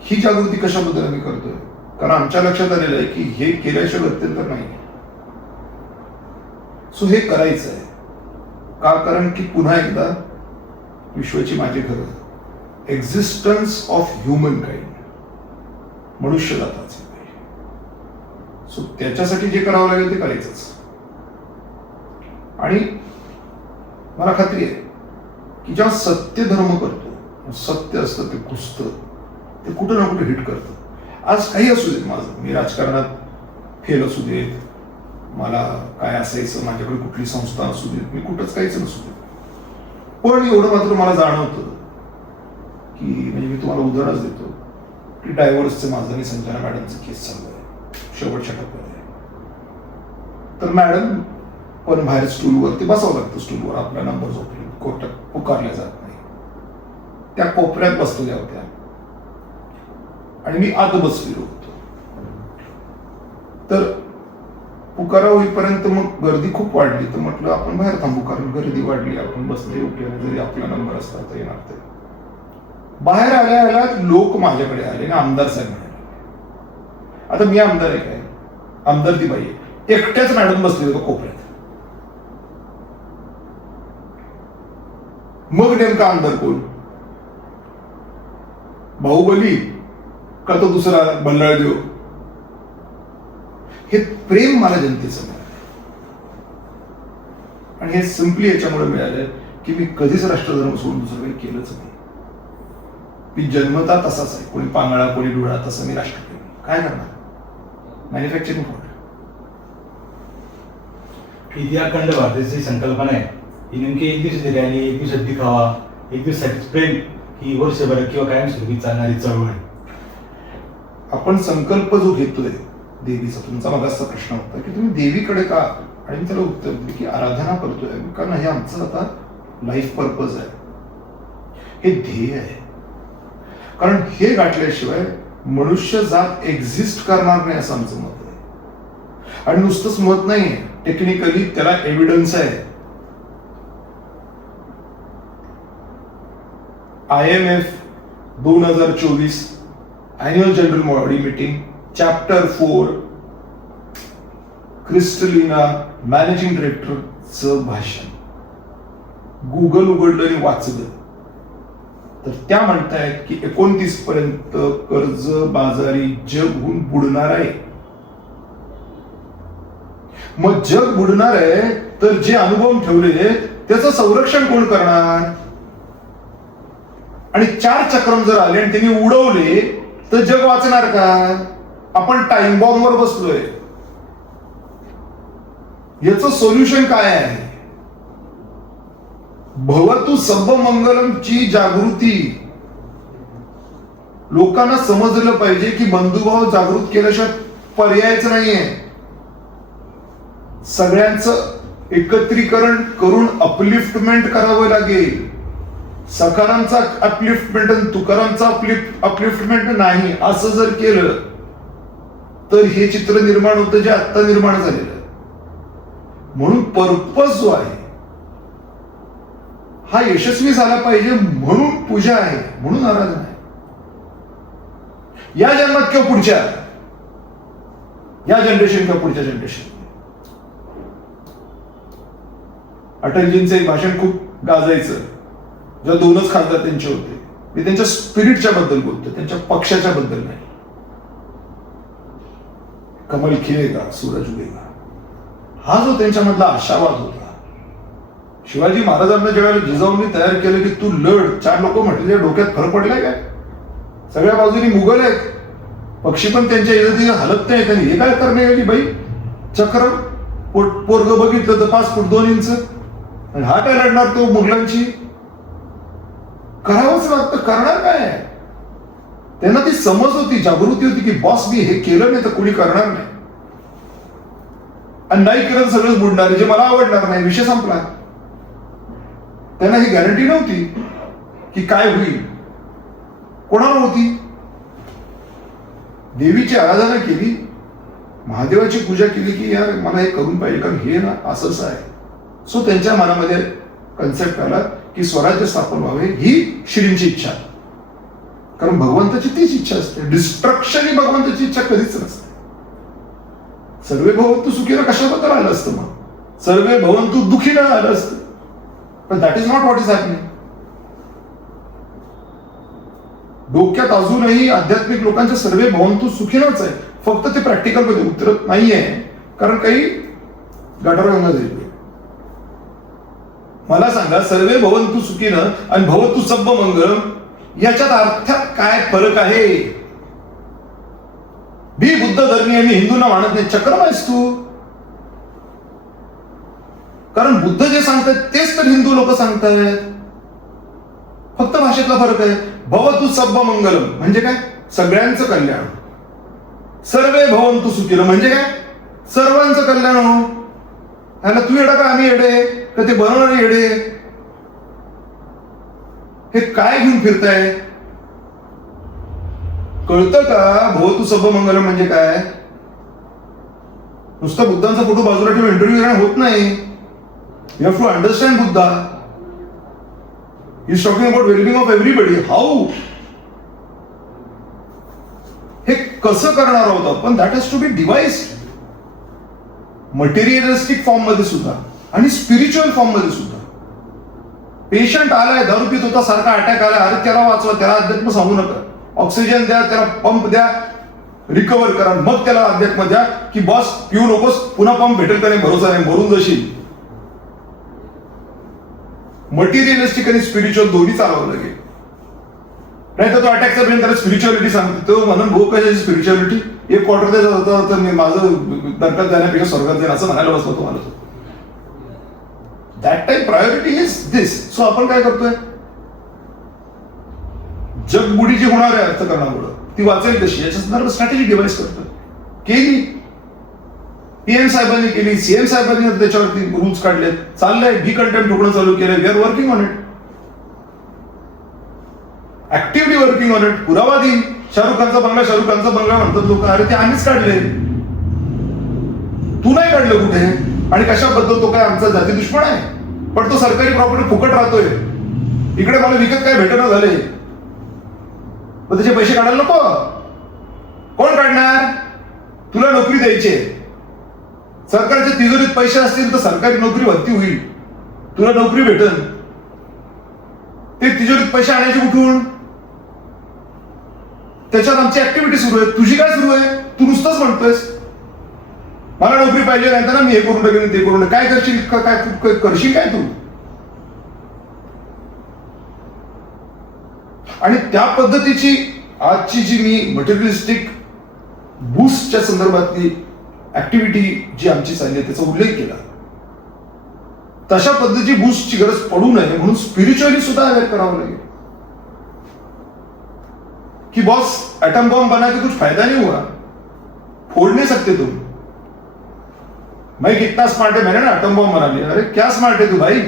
ही जागृती कशाबद्दल आम्ही करतोय? कारण आमच्या लक्षात आलेलं आहे की हे केल्याशिवाय गत्यंतर नाही. सो हे करायचं आहे का? कारण की पुन्हा एकदा विश्वाची माझी गरज, एक्झिस्टन्स ऑफ ह्युमन काइंड, मनुष्य जाताच. सो त्याच्यासाठी जे करावं लागेल ते करायचंच. आणि मला खात्री आहे की जेव्हा सत्य धर्म करतो, सत्य असतं ते कुसतं, ते कुठं ना कुठे हिट करतं. आज काही असू देत माझं, मी राजकारणात फेल असू देत, मला काय असायचं, माझ्याकडे कुठली संस्था असू देत, मी कुठंच काहीच नसू देत, पण एवढं मात्र मला जाणवतं की, म्हणजे मी तुम्हाला उदाहरणच देतो की डायव्हर्सचे माझं आणि संजना मॅडमचं केस चालू आहे, शेवटच्या टप्प्यात आहे. तर मॅडम पण बाहेर स्टूलवरती बसावं लागतं, स्टूलवर आपला नंबर झोपले, कोर्टात पुकारल्या जात नाही. त्या कोपऱ्यात बसलेल्या होत्या आणि मी आत बसलेलो होतो. तर पुकारा होईपर्यंत मग गर्दी खूप वाढली, तर म्हटलं आपण बाहेर थांबू, कारण गर्दी वाढली, आपण बसले उठले, जरी आपला नंबर असला तर येणार. ते बाहेर आल्या लोक माझ्याकडे आले आणि आमदार साहेब म्हणाले. आता मी आमदार आहे काय? आमदार ती बाई आहे, एकट्याच मॅडम बसले होते कोपऱ्यात. मग नेमका आमदार कोण? बाहुबली का तो दुसरा बल्लाळदेव? हे प्रेम मला जनतेचं मिळालं आणि हे सिम्पली याच्यामुळे मिळालं की मी कधीच राष्ट्रधर्म सोडून दुसरं काही केलंच नाही. मी जन्मता तसाच आहे, कोणी पांगळा कोणी डोळा, तसं मी राष्ट्रप्रेमी. काय करणार? Manufacturing for. ही अखंड भारताची संकल्पना आहे, ही नेमकी एक दिवस रॅली, एक दिवसात दिखावा, एक दिवसासाठी प्रेम, ही वर्षभर किंवा कायमस्वरूपी चालणारी चळवळ आहे. आपण संकल्प जो घेतोय देवीचा, तुमचा मगाचा प्रश्न होता की तुम्ही देवीकडे का, आणि मी त्याला उत्तर दिले की आराधना करतोय, कारण हे आमचं आता लाईफ पर्पज आहे, हे ध्येय आहे. कारण हे गाठल्याशिवाय मनुष्य जात एक्झिस्ट करणार नाही असं आमचं मत आहे. आणि नुसतंच मत नाही, टेक्निकली त्याला एव्हिडन्स आहे. IMF 2024 annual general body meeting, chapter 4, Kristalina managing डायरेक्टरचं भाषण गुगल उघडलं आणि वाचलं तर त्या म्हणतायत की 29 पर्यंत कर्ज बाजारी जग होऊन बुडणार आहे. मग जग बुडणार आहे तर जे अनुभव ठेवले त्याचं संरक्षण कोण करणार? आणि 4 चक्रम जर आले आणि त्यांनी उडवले तर जग वाचणार का? आपण टाइम बॉम्बवर बसलोय. याचं सोल्युशन काय आहे? भवतु सब्ब मंगलमची जागृती. लोकांना समजलं पाहिजे की बंधुभाव जागृत केल्याशिवाय पर्यायच नाहीये. सगळ्यांचं एकत्रीकरण करून अपलिफ्टमेंट करावं लागेल. सकारांचा अपलिफ्टमेंट आणि तुकारांचा अपलिफ्टमेंट नाही असं जर केलं तर हे चित्र निर्माण होतं जे आत्ता निर्माण झालेलं. म्हणून पर्पज जो आहे हा यशस्वी झाला पाहिजे, म्हणून पूजा आहे, म्हणून आराधना आहे. या जन्मात किंवा पुढच्या, या जनरेशन किंवा पुढच्या जनरेशन. अटलजींचं एक भाषण खूप गाजायचं, जेव्हा 2च खासदार त्यांचे होते. मी त्यांच्या स्पिरिटच्या बद्दल बोलतो, त्यांच्या पक्षाच्या बद्दल नाही. कमल खिलेगा सूरज उगेगा, हा जो त्यांच्यामधला आशावाद होता. शिवाजी महाराजांना ज्यावेळेला जिजाऊंनी तयार केलं की तू लढ, 4 लोक म्हटले डोक्यात फरक पडलाय काय? सगळ्या बाजूनी मुघल आहेत, पक्षी पण त्यांच्या इजतीने हलत नाही. त्यांनी हे काय करण्याची बाई चक्र पोरग बघितलं तर 5 फूट 2 इंच, आणि हा काय लढणार तो मुघलांची? करावंच लागतं. करणार काय? त्यांना ती समज होती, जागृती होती की बॉस मी हे केलं नाही तर कोणी करणार नाही, आणि नाही केलं तर सगळंच बुडणार, जे मला आवडणार नाही, विषय संपला. त्यांना ही गॅरंटी नव्हती की काय होईल. कोणाला होती? देवीची आराधना केली, महादेवाची पूजा केली की यार मला हे करून पाहिजे, कारण हे ना असंच आहे. सो त्यांच्या मनामध्ये कन्सेप्ट आला की स्वराज्य स्थापन व्हावे ही श्रींची इच्छा, कारण भगवंताची तीच इच्छा असते. डिस्ट्रक्शन ही भगवंताची इच्छा कधीच नसते. सर्वे भवंतु सुखीनं कशाबद्दल आलं असतं? मग सर्वे भवंतु दुखीनं आलं असतं, पण that is not what is happening. डोक्यात अजूनही आध्यात्मिक लोकांच्या सर्वे भवंतु सुखीनच आहे, फक्त ते प्रॅक्टिकल मध्ये उतरत नाहीये, कारण काही गटारगंगा जाईल. मला सांगा, सर्वे भवंतु सुखीनं आणि भवतु सब्ब मंगळम याच्यात अर्थात काय फरक आहे? मी बुद्ध धर्मी आणि हिंदूंना मानत नाही, चक्रम आहेस तू. कारण बुद्ध जे सांगतात तेच तर हिंदू लोक सांगतायत, फक्त भाषेतला फरक आहे. भवतु सब्ब मंगलम म्हणजे काय? सगळ्यांचं कल्याण. सर्वे भवंतु सुखीनं म्हणजे काय? सर्वांचं कल्याण हो. ह्याला तू येडा का आम्ही येडे का ते बनवणारे येडे? हे काय घेऊन फिरताय? कळतं का? भवतु सब्ब मंगलम म्हणजे काय? नुसता बुद्धांचा फोटो बाजूला ठेवून इंटरव्ह्यू घेणं होत नाही. You have to understand Buddha. He's talking about well-being of everybody. How? हे कसं करणार आहोत आपण? That has to be devised. Materialistic form मध्ये सुद्धा आणि स्पिरिच्युअल फॉर्म मध्ये सुद्धा. पेशंट आलाय, दारू पित होता, सारखा अटॅक आला, अरे त्याला वाचवा, त्याला अध्यात्म सांगू नका. ऑक्सिजन द्या, त्याला पंप द्या, रिकव्हर करा, मग त्याला अध्यात्म द्या की बॉस पिऊ नकोस, पुन्हा पंप भेटेल का नाही भरोसा नाही, मरून जाशील. मटेरियलिस्टिक आणि स्पिरिच्युअल दोन्ही चालवावं लागेल. नाही तर तो अटॅकचा ब्रेन त्याला स्पिरिच्युअलिटी सांगतो, तो म्हणून भाऊ कशाची स्पिरिच्युअलिटी, एक क्वार्टर द्यायचा होता तर मी माझं नरकात जाण्यापेक्षा स्वर्गात जाईल असं म्हणायला बसलो तुम्हाला. That time priority is this. So आपण काय करतोय? जगबुडी जी होणार आहे अर्थकारणामुळे ती वाचेल कशी याच्या संदर्भात स्ट्रॅटेजी डिवाइस करतोय. केली पीएम साहेबांनी केली, सीएम साहेबांनी त्याच्यावरती रूल्स काढलेत, चाललंय. बी कंटेंट ठोकणं चालू केलंय. We are working on it, actively working on it. पुरावा देईन. शाहरुख खानचा बंगला म्हणतात लोक, अरे ते आम्हीच काढले, तू नाही काढलं कुठे? आणि कशाबद्दल? तो काय आमचा जाती दुश्मन आहे? पण तो सरकारी प्रॉपर्टी फुकट राहतोय, इकडे मला विकत काय भेटणं झाले, मग त्याचे पैसे काढायला नको? कोण काढणार? तुला नोकरी द्यायची, सरकारच्या तिजोरीत पैसे असतील तर सरकारी नोकरी भरती होईल, तुला नोकरी भेटेल. ते तिजोरीत पैसे आणायचे कुठून? त्याच्यात आमची ऍक्टिव्हिटी सुरू आहे. तुझी काय सुरू आहे? तू नुसतंच म्हणतोयस मला नोकरी पाहिजे, नाही तर मी हे करून टाकेन, ते करून काय करशील? काय करशील काय तू? आणि त्या पद्धतीची आजची जी मी मटेरियलिस्टिक बूस्टच्या संदर्भातली ऍक्टिव्हिटी जी आमची चालली आहे त्याचा उल्लेख केला. तशा पद्धतीची बूस्टची गरज पडू नये म्हणून स्पिरिच्युअली सुद्धा अवेअर करावं लागेल कि बॉस एटम बॉम्ब बना के कुछ फायदा नहीं हुआ, फोड़ नहीं सकते तुम. मैं कितना स्मार्ट है, मैंने ना एटम बॉम्ब बना लिया. अरे क्या स्मार्ट है तू भाई,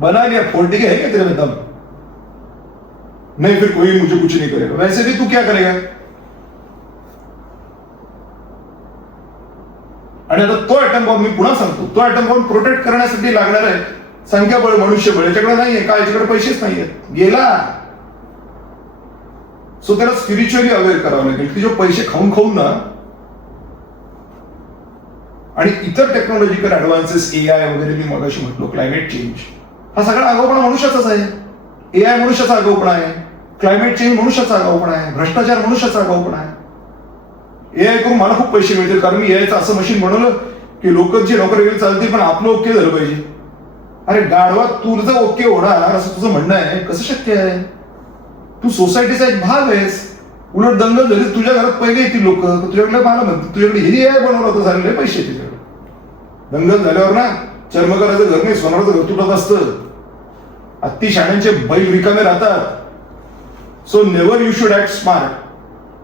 बना लिया, फोड़ने के है क्या तेरे में दम? नहीं फिर कोई मुझे कुछ नहीं करेगा. वैसे भी तू क्या करेगा? आणि आता तो ऍटम बॉम्ब, मी पुन्हा सांगतो, तो ऍटम बॉम्ब प्रोटेक्ट करण्यासाठी लागणार आहे संख्याबळ, मनुष्यबळ. याच्याकडे नाहीये काय, याच्याकडे पैसेच नाहीयेत, गेला. सो त्याला स्पिरिच्युअली अवेअर करावं लागेल की जो पैसे खाऊन खाऊन ना आणि इतर टेक्नॉलॉजिकल ऍडव्हान्सेस, एआय वगैरे, मी मगाशी म्हटलो, क्लायमेट चेंज, हा सगळा आगाऊपणा मनुष्याचाच आहे. एआय मनुष्याचा आगाऊपणा आहे, क्लायमेट चेंज मनुष्याचा आगाऊपणा आहे, भ्रष्टाचार मनुष्याचा आगाऊपणा आहे. एआय करून मला खूप पैसे मिळतील कारण मी एआयचं असं मशीन बनवलं की लोकांची नोकरी वगैरे चालते पण आपलं ओके झालं पाहिजे. अरे गाढवा, तुझं ओके होणार असं तुझं म्हणणं आहे? कसं शक्य आहे? तू सोसायटीचा एक भाग आहेस. उलट दंगल झाली तुझ्या घरात पहिले येतील लोक, तुझ्याकडे मला म्हणतात तुझ्याकडे हे एआय बनवलं होतं, झालेले पैसे तुझ्याकडे. दंगल झाल्यावर ना चर्मकाराचं घर नाही सोनाराचं घर तुटत असतं. अति शाण्यांचे बैल रिकामे राहतात. So never you should act smart.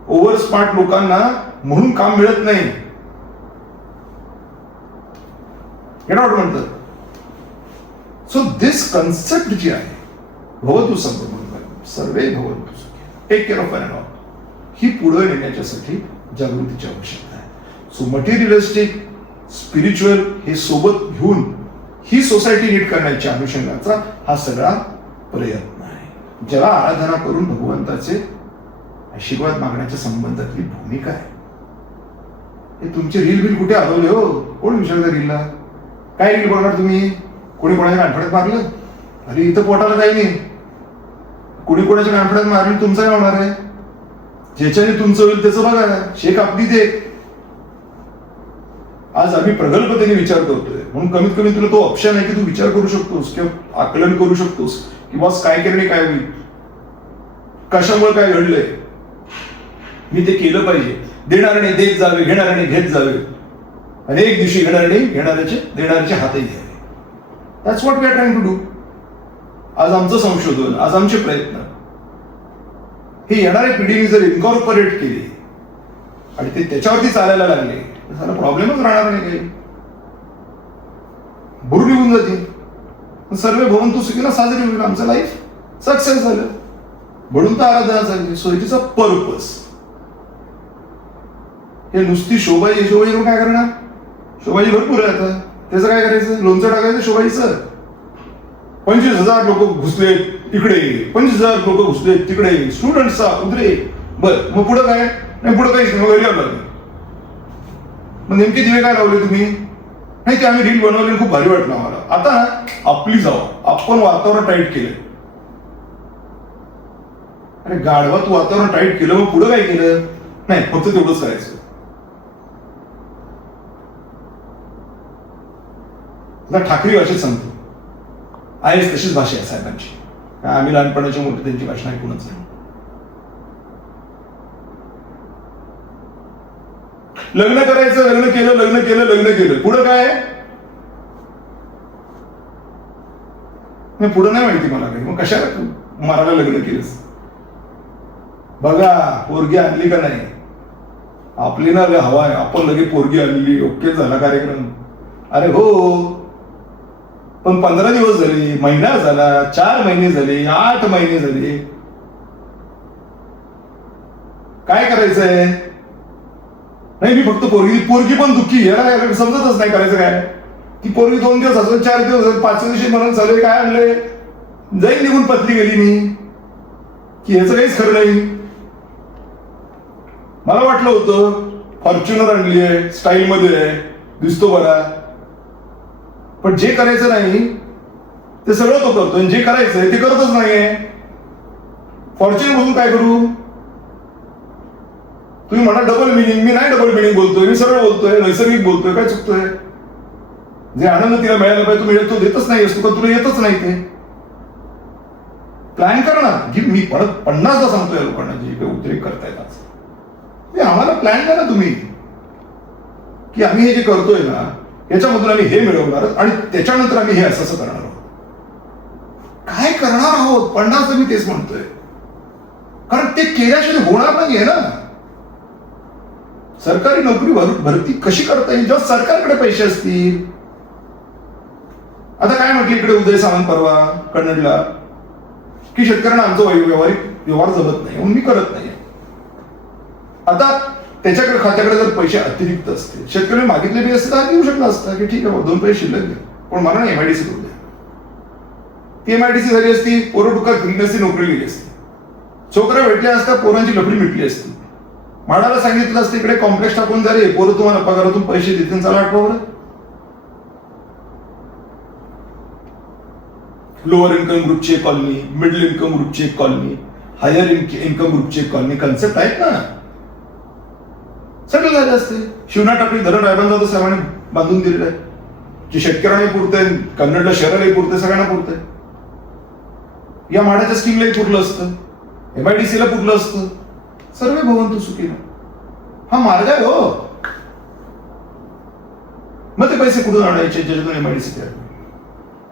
Over smart लोकांना म्हणून काम मिळत नाही. म्हणतात. सो दिस कन्सेप्ट जी आहे, भवतु सर्वे भवन्तु सुखिनः, take care of one and all, ही पुढे नेण्याच्यासाठी जागृतीची आवश्यकता आहे. सो मटेरियलिस्टिक स्पिरिच्युअल हे सोबत घेऊन ही सोसायटी नीट करण्याच्या अनुषंगाचा हा सगळा प्रयत्न आहे. ज्याला आराधना करून भगवंताचे आशीर्वाद मागण्याच्या संबंधातली भूमिका आहे. हे तुमचे रील बिल कुठे हरवले हो? कोण विचारता रीलला? काय रील बघणार तुम्ही? कोणी कोणाच्या कानफड्यात मारलं? अरे इथं पोटाला काही नाही. कोणी कोणाच्या कानफड्यात मारली तुमचं काय होणार आहे? ज्याच्याने तुमचं होईल त्याचं बघा. शेक आपली ते. आज आम्ही प्रगल्भतेने विचार करतोय म्हणून कमीत कमी तुला तो ऑप्शन आहे की तू विचार करू शकतोस किंवा आकलन करू शकतोस की बॉस काय केलं काय होईल, कशामुळे काय घडलंय, मी ते केलं पाहिजे. देणाऱ्याने देत जावे, घेणाऱ्याने घेत जावे, आणि एक दिवशी घेणाऱ्याने देणाऱ्याचे हातही घ्यावे. That's what we are trying to do. आज आमचं संशोधन, आज आमचे प्रयत्न हे येणाऱ्या पिढीने जर इन्कॉर्पोरेट केले आणि ते त्याच्यावरती चालायला लागले तर त्याला प्रॉब्लेमच राहणार नाही. काही भूर निघून जाते. सर्व भवन्तु सुखिनः साजरी होईल. आमचं लाईफ सक्सेस झालं म्हणून तर आराधना चालली. So it is a purpose. हे नुसती शोभाजी काय करणार? शोभाजी भरपूर आहे आता. त्याचं काय करायचं? लोणचं टाकायचं शोभाजीचं. 25,000 लोक घुसले इकडे, 25,000 लोक घुसले तिकडे, स्टुडंट्सचा उद्रे. बरं मग पुढं काय? नाही पुढं काहीच नाही. घरी आलं. मग नेमके दिवे काय लावले तुम्ही? नाही ते आम्ही रील बनवले, खूप भारी वाटलं आम्हाला. आता आपली जावं, आपण वातावरण टाईट केलं. अरे गाढवा, तू वातावरण टाईट केलं मग पुढं काय केलं? नाही फक्त तेवढंच करायचं. आता ठाकरे भाषेत सांगतो, आहेच तशीच भाषा आहे साहेबांची. आम्ही लहानपणाच्या मोठी त्यांची भाषा ऐकूनच नाही. लग्न करायचं, लग्न केलं, पुढं काय? पुढं नाही माहिती मला काही. मग कशाला मारायला लग्न केलंस? बघा पोरगी आणली का नाही? आपली ना हवा आहे, आपण लगे पोरगी आणली, ओके झाला कार्यक्रम. अरे हो, पण 15 दिवस झाले, महिना झाला, 4 महिने झाले, 8 महिने झाले, काय करायचंय? नाही मी फक्त पोरगी पण दुःखी. याला समजतच नाही करायचं काय. ती पोरगी 2 दिवस असेल, 4 दिवस असेल, 5व्या दिवशी म्हणून चालू काय आणलंय, जाईल निघून पत्नी गेली मी, की ह्याचं काहीच खरं नाही. मला वाटलं होतं फॉर्च्युनर आणली आहे, स्टाईल मध्ये आहे, दिसतो बरा. पण जे करायचं नाही ते सगळं तो करतो, जे करायचंय ते करतच नाहीये. फॉर्च्युनर बघून काय करू? तुम्ही म्हणा डबल मिनिंग. मी नाही डबल मिनिंग बोलतोय, मी सरळ बोलतोय, नैसर्गिक बोलतोय. काय चुकतोय? जे आनंद तिला मिळायला पाहिजे तुम्ही तो देतच नाही असतो का? तुला येतच नाही ते. प्लॅन करा ना. मी परत 50दा सांगतोय लोकांना जे काही उद्रेक करतायत आज, आम्हाला प्लॅन द्या ना तुम्ही, की आम्ही हे जे करतोय ना याच्यामधून आम्ही हे मिळवणार आणि त्याच्यानंतर आम्ही हे असं करणार आहोत. काय करणार आहोत 50दा मी तेच म्हणतोय. कारण ते केल्याशिवाय होणार नाहीये ना. सरकारी नोकरी भरती कशी करता येईल जेव्हा सरकारकडे पैसे असतील? आता काय म्हटलं इकडे उदय सामंत परवा कन्नडला, की शेतकऱ्यांना आमचं व्यावहारिक व्यवहार जमत नाही म्हणून मी करत नाही. आता त्याच्याकडे खात्याकडे जर पैसे अतिरिक्त असते, शेतकऱ्यांनी मागितले बी असते तर देऊ शकला असता की ठीक आहे 2 पैसे शिल्लक द्या, पण मला ना MIDC करू द्या. ती MIDC झाली असती, पोरं टुका घरी नसती, नोकरी गेली असती, छोकऱ्या भेटल्या असता, पोरांची लफडी मिटली असती. म्हाडाला सांगितलं असतं इकडे कॉम्प्लेक्स टाकून जा रे, पोरं तुम्हाला पगारातून पैसे देतील, चला आठवलं. लोअर इन्कम ग्रुपची एक कॉलनी, मिडल इन्कम ग्रुपची एक कॉलनी, हायर इन्कम ग्रुपची एक कॉलनी, कन्सेप्ट आहेत ना, सगळे झाले असते. शिवना टाकळी धरण रायबंद साहेबांनी बांधून दिलेलं आहे, जे शेतकऱ्यांना पुरतंय, कन्नडला शहरालाही पुरतंय, सगळ्यांना पुरतंय. या म्हाडाच्या स्कीमलाही पुरलं असतं, MIDCला पुरलं असतं. सर्व भवन्तु सुखिनः हा मार्ग आहे हो. मग ते पैसे कुठून आणायचे ज्याच्यातून MIDC तयार?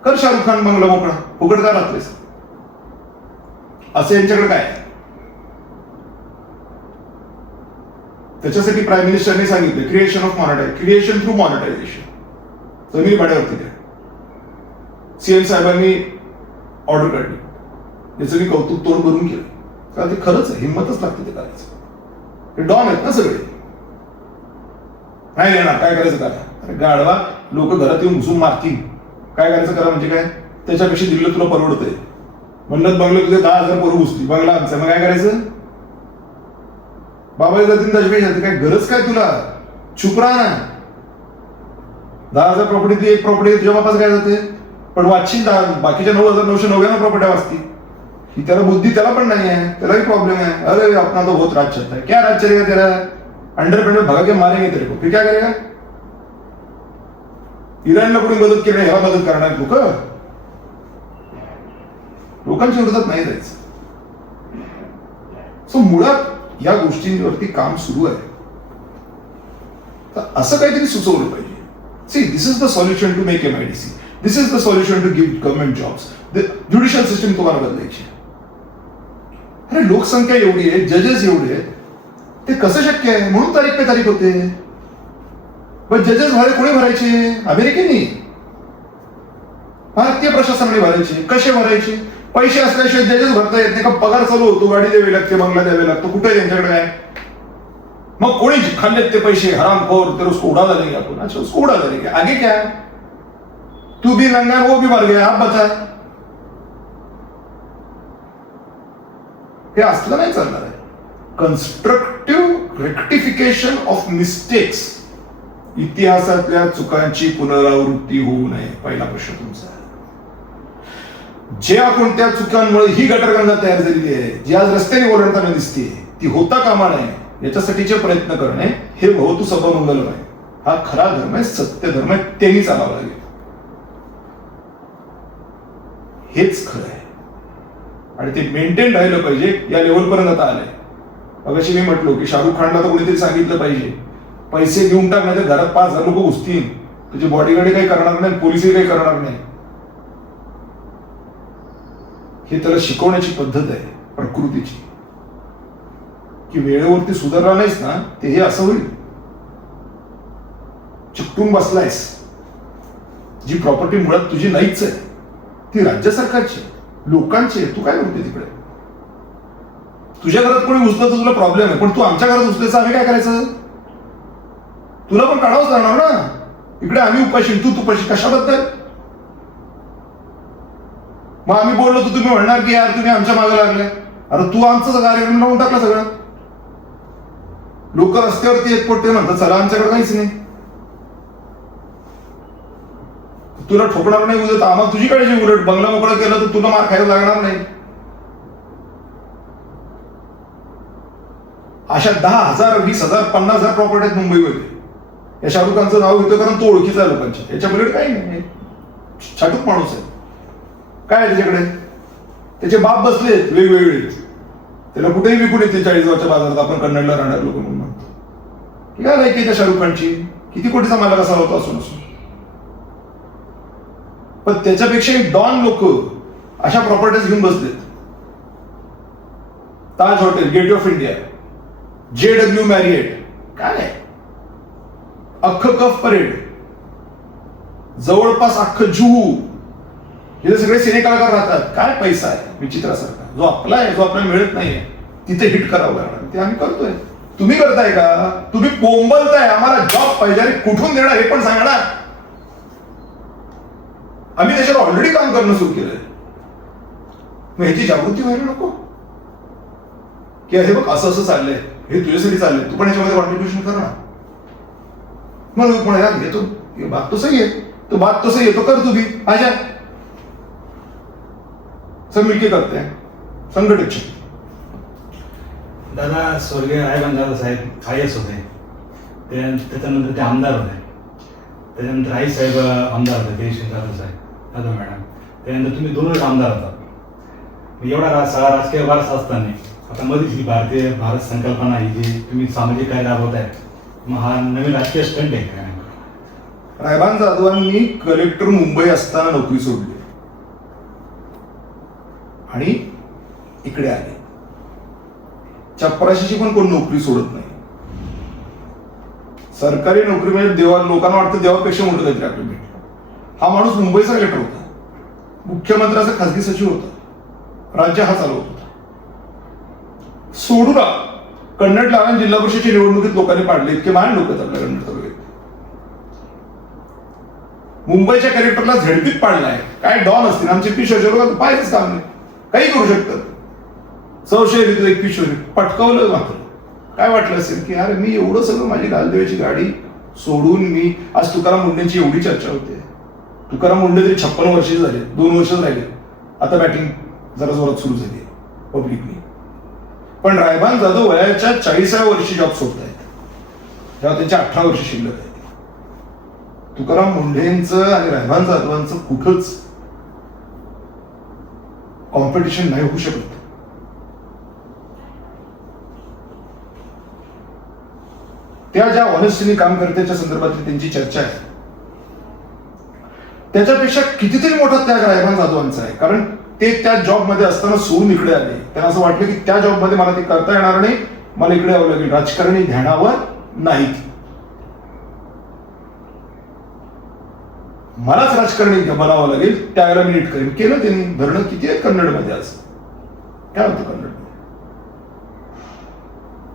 कर शाहरुख खान बंगला मोकळा, फुकट का राहतोयस? असं यांच्याकडे काय? त्याच्यासाठी प्राईम मिनिस्टरने सांगितलं creation of creation through monetization. जमिनी भाड्यावरती द्या. सीएम साहेबांनी ऑर्डर काढली, याचं मी कौतुक तोंड भरून केलं, कारण ते खरंच आहे, हिंमतच लागते ते करायचं. हे डॉन आहेत ना सगळे. नाही येणार, काय करायचं करा. अरे गाढवा, लोक घरात येऊन घुसून मारतील, काय करायचं करा म्हणजे काय? त्याच्यापेक्षा दिलं तुला परवडतंय. म्हणलं बंगलं तुझे 10,000 पोरं घुसली, बंगला आमचा, मग काय करायचं? बाबा जातील त्याच्यापेक्षा काय गरज काय तुला? चुप राहा ना. 10,000 प्रॉपर्टी, एक प्रॉपर्टी तुझ्या बापाचं काय जाते? पण वाचशील बाकीच्या 9,999 प्रॉपर्ट्या वाचतील. ही त्याला बुद्धी त्याला पण नाही आहे, त्यालाही प्रॉब्लेम आहे. अरे अपना तो बहुत राज चलता है. क्या राज चलेगा तेरा? अंडर पेंडर भगा के मारेंगे तेरे को, फिर क्या करेगा? इराणला कोणी मदत केली नाही, ह्याला मदत करणार लोक? लोकांच्या विरोधात नाही जायचं. सो मुळात या गोष्टींवरती काम सुरू आहे. तर असं काहीतरी सुचवलं पाहिजे. See, this is the solution to make MIDC. This is the solution to give government jobs. Judicial system तुम्हाला बदलायची. अरे लोकसंख्या एवढी आहे, जजेस एवढे आहेत, ते कसं शक्य आहे? म्हणून तारीख पे तारीख होते. पण जजेस भाडे कोणी भरायचे? अमेरिकेने. भारतीय प्रशासनाने भरायचे. कसे भरायचे? पैसे असल्याशिवाय जजेस भरता येत नाही का? पगार चालू होतो, गाडी द्यावी लागते, बंगला द्यावे लागतो, कुठे त्यांच्याकडे काय? मग कोणी खाल्लेत ते पैसे हरामखोर, तर उसको उड़ा देंगे आपण. अच्छा, उसको उड़ा देंगे, आगे क्या? तू भी नंगा वो भी मर गया, आप बचा. हे असलं नाही चालणार आहे. Constructive rectification of mistakes. इतिहासातल्या चुकांची पुनरावृत्ती होऊ नये, पहिला प्रश्न तुमचा. ज्या कोणत्या चुकांमुळे ही गटरगंगा तयार झालेली आहे, जी आज रस्त्याने ओलांडताना दिसते, ती होता कामा नये, याच्यासाठीचे प्रयत्न करणे हे भवतु सर्वमंगलम आहे. हा खरा धर्म आहे, सत्य धर्म आहे, तेही चालावं लागेल. हेच खरं आहे आणि ते मेंटेन राहिलं पाहिजे. या लेवलपर्यंत आता आलंय. अगशी मी म्हटलो की शाहरुख खानला तर कोणीतरी सांगितलं पाहिजे, पैसे घेऊन टाक, नाही तर घरात 5,000 लोक घुसतील. तुझे बॉडीगार्ड काही करणार नाही, पोलिसही काही करणार नाही. हे त्याला शिकवण्याची पद्धत आहे प्रकृतीची, की वेळेवरती सुधारला नाहीस ना, ते हे असं होईल. चिकटून बसलायस. जी प्रॉपर्टी मुळात तुझी नाहीच आहे, ती राज्य सरकारची, लोकांची आहे. तू काय म्हणते तिकडे? तुझ्या घरात कोणी घुसलं तर तुला प्रॉब्लेम आहे, पण तू आमच्या घरात घुसल्याचं आम्ही काय करायचं? तुला पण काढावंच लागणार ना. इकडे आम्ही उपाशी, तू तुपाशी, कशाबद्दल? मग आम्ही बोललो तर तुम्ही म्हणणार की यार तुम्ही आमच्या मागे लागले. अरे तू आमचं कार्यक्रम लावून टाकला सगळं. लोक रस्त्यावरती येत पडते म्हणतात चला आमच्याकडे काहीच नाही. तुला ठोकणार नाही उद्या, आम्हाला तुझी काळजी. उलट बंगला मोकळा केला तर तुला मार खायला लागणार नाही. अशा 10,000, 20,000, 50,000 प्रॉपर्टी आहेत मुंबईमध्ये. या शाहरुखांचं नाव घेतो कारण तो ओळखीचा आहे लोकांच्या. याच्या पलीकडे काही नाही. छाटूक माणूस आहे. काय आहे त्याच्याकडे? त्याचे बाप बसले वेगवेगळे. त्याला कुठेही विकून येते 40,000च्या बाजारात. आपण कन्नडला राहणार लोक म्हणून म्हणतो. काय लायकी त्या शाहरुख किती कोटीचा मालक असा होता असून असून. पण त्याच्यापेक्षा डॉन लोक अशा प्रॉपर्टीज घेऊन बसलेत. Taj hotel, gate of India, JW Marriott, काय अख्खं कफ परेड, जवळपास अख्खं जुहू, हे सगळे सिने कलाकार राहतात. काय पैसा आहे विचित्रासारखा, जो आपला आहे, जो आपल्याला मिळत नाहीये, तिथे हिट करावं लागणार. ते आम्ही करतोय. तुम्ही करताय का? तुम्ही बोंबलताय आम्हाला जॉब पाहिजे. अरे कुठून देणार हे पण सांगा ना. आम्ही त्याच्यावर ऑलरेडी काम करणं सुरू केलंय. मग ह्याची जागृती व्हायला नको की हे बघ असं असं चाललंय, हे तुझ्यासाठी चाललंय, तू पण याच्यामध्ये कॉन्ट्रीब्युशन कर ना. मग पण यार घेतो, ये बात तो सही है, तो बात तो सही है, तो कर तू भी, आजा. सब मिलके करते हैं, संघटित शक्ती. दादा स्वर्गीय रायबान दादा साहेब IAS होते. त्याच्यानंतर ते आमदार होते. त्याच्यानंतर आई साहेब आमदार होते, जयश्री जाधव साहेब, दादा मॅडम. त्यानंतर तुम्ही 2 वेळा आमदार होता. एवढा सगळा राजकीय वारसा असताना आता मध्येच ही भारत संकल्पना ही जी तुम्ही सामाजिक काय राबवताय, मग हा नवीन राजकीय स्टंट आहे काय? रायबान जाधवांनी कलेक्टर मुंबई असताना नोकरी सोडली आणि इकडे आले. चपराशीची पण कोण नोकरी सोडत नाही. सरकारी नोकरी म्हणजे लोकांना वाटतं देवापेक्षा मोठं काहीतरी आपल्याला भेटलं. हा माणूस मुंबईचा कलेक्टर होता, मुख्यमंत्र्याचा खासगी सचिव होता, राज्य हा चालवत होता. सोडून कन्नडला आणि जिल्हा परिषदेच्या निवडणुकीत लोकांनी पाडले, इतके महान लोक आहेत आपल्या कन्नड तालुक्यात. मुंबईच्या कलेक्टरला झडपीत पाडलाय. काय डॉन असतील आमचे पिशोर पाहायचंच काम नाही, काही करू शकतात. 100 पटकावलं. मात्र काय वाटलं असेल की अरे मी एवढं सगळं, माझी गालदेवाची गाडी सोडून मी आज तुकाराम मुंडेंची एवढी चर्चा होते. तुकाराम मुंडे तरी 56 वर्षे झाले, 2 वर्ष राहिले, आता बॅटिंग जरा जोरात सुरू झाली पब्लिकली. पण रायबान जाधव वयाच्या 40व्या वर्षी जॉब सोडतायत, जेव्हा त्यांचे 18 वर्ष शिल्लक आहेत. तुकाराम मुंढेंचं आणि रायबान जाधवांचं कुठंच कॉम्पिटिशन नाही होऊ शकत. त्या ज्या ऑनेस्टीने काम करण्याच्या संदर्भातली त्यांची चर्चा आहे, त्याच्यापेक्षा कितीतरी मोठा त्याग रायबान जाधवांचा आहे. कारण ते त्या जॉबमध्ये असताना सोडून इकडे आले. त्यांना असं वाटलं की त्या जॉबमध्ये मला ते करता येणार नाही, मला इकडे यावं लागेल, राजकारणी ध्यानावर नाहीत, मलाच राजकारणी बनावं लागेल, त्यावेळेला मी नीट करेन. केलं त्यांनी. धरणं किती आहेत कन्नडमध्ये आज? काय होतं कन्नड?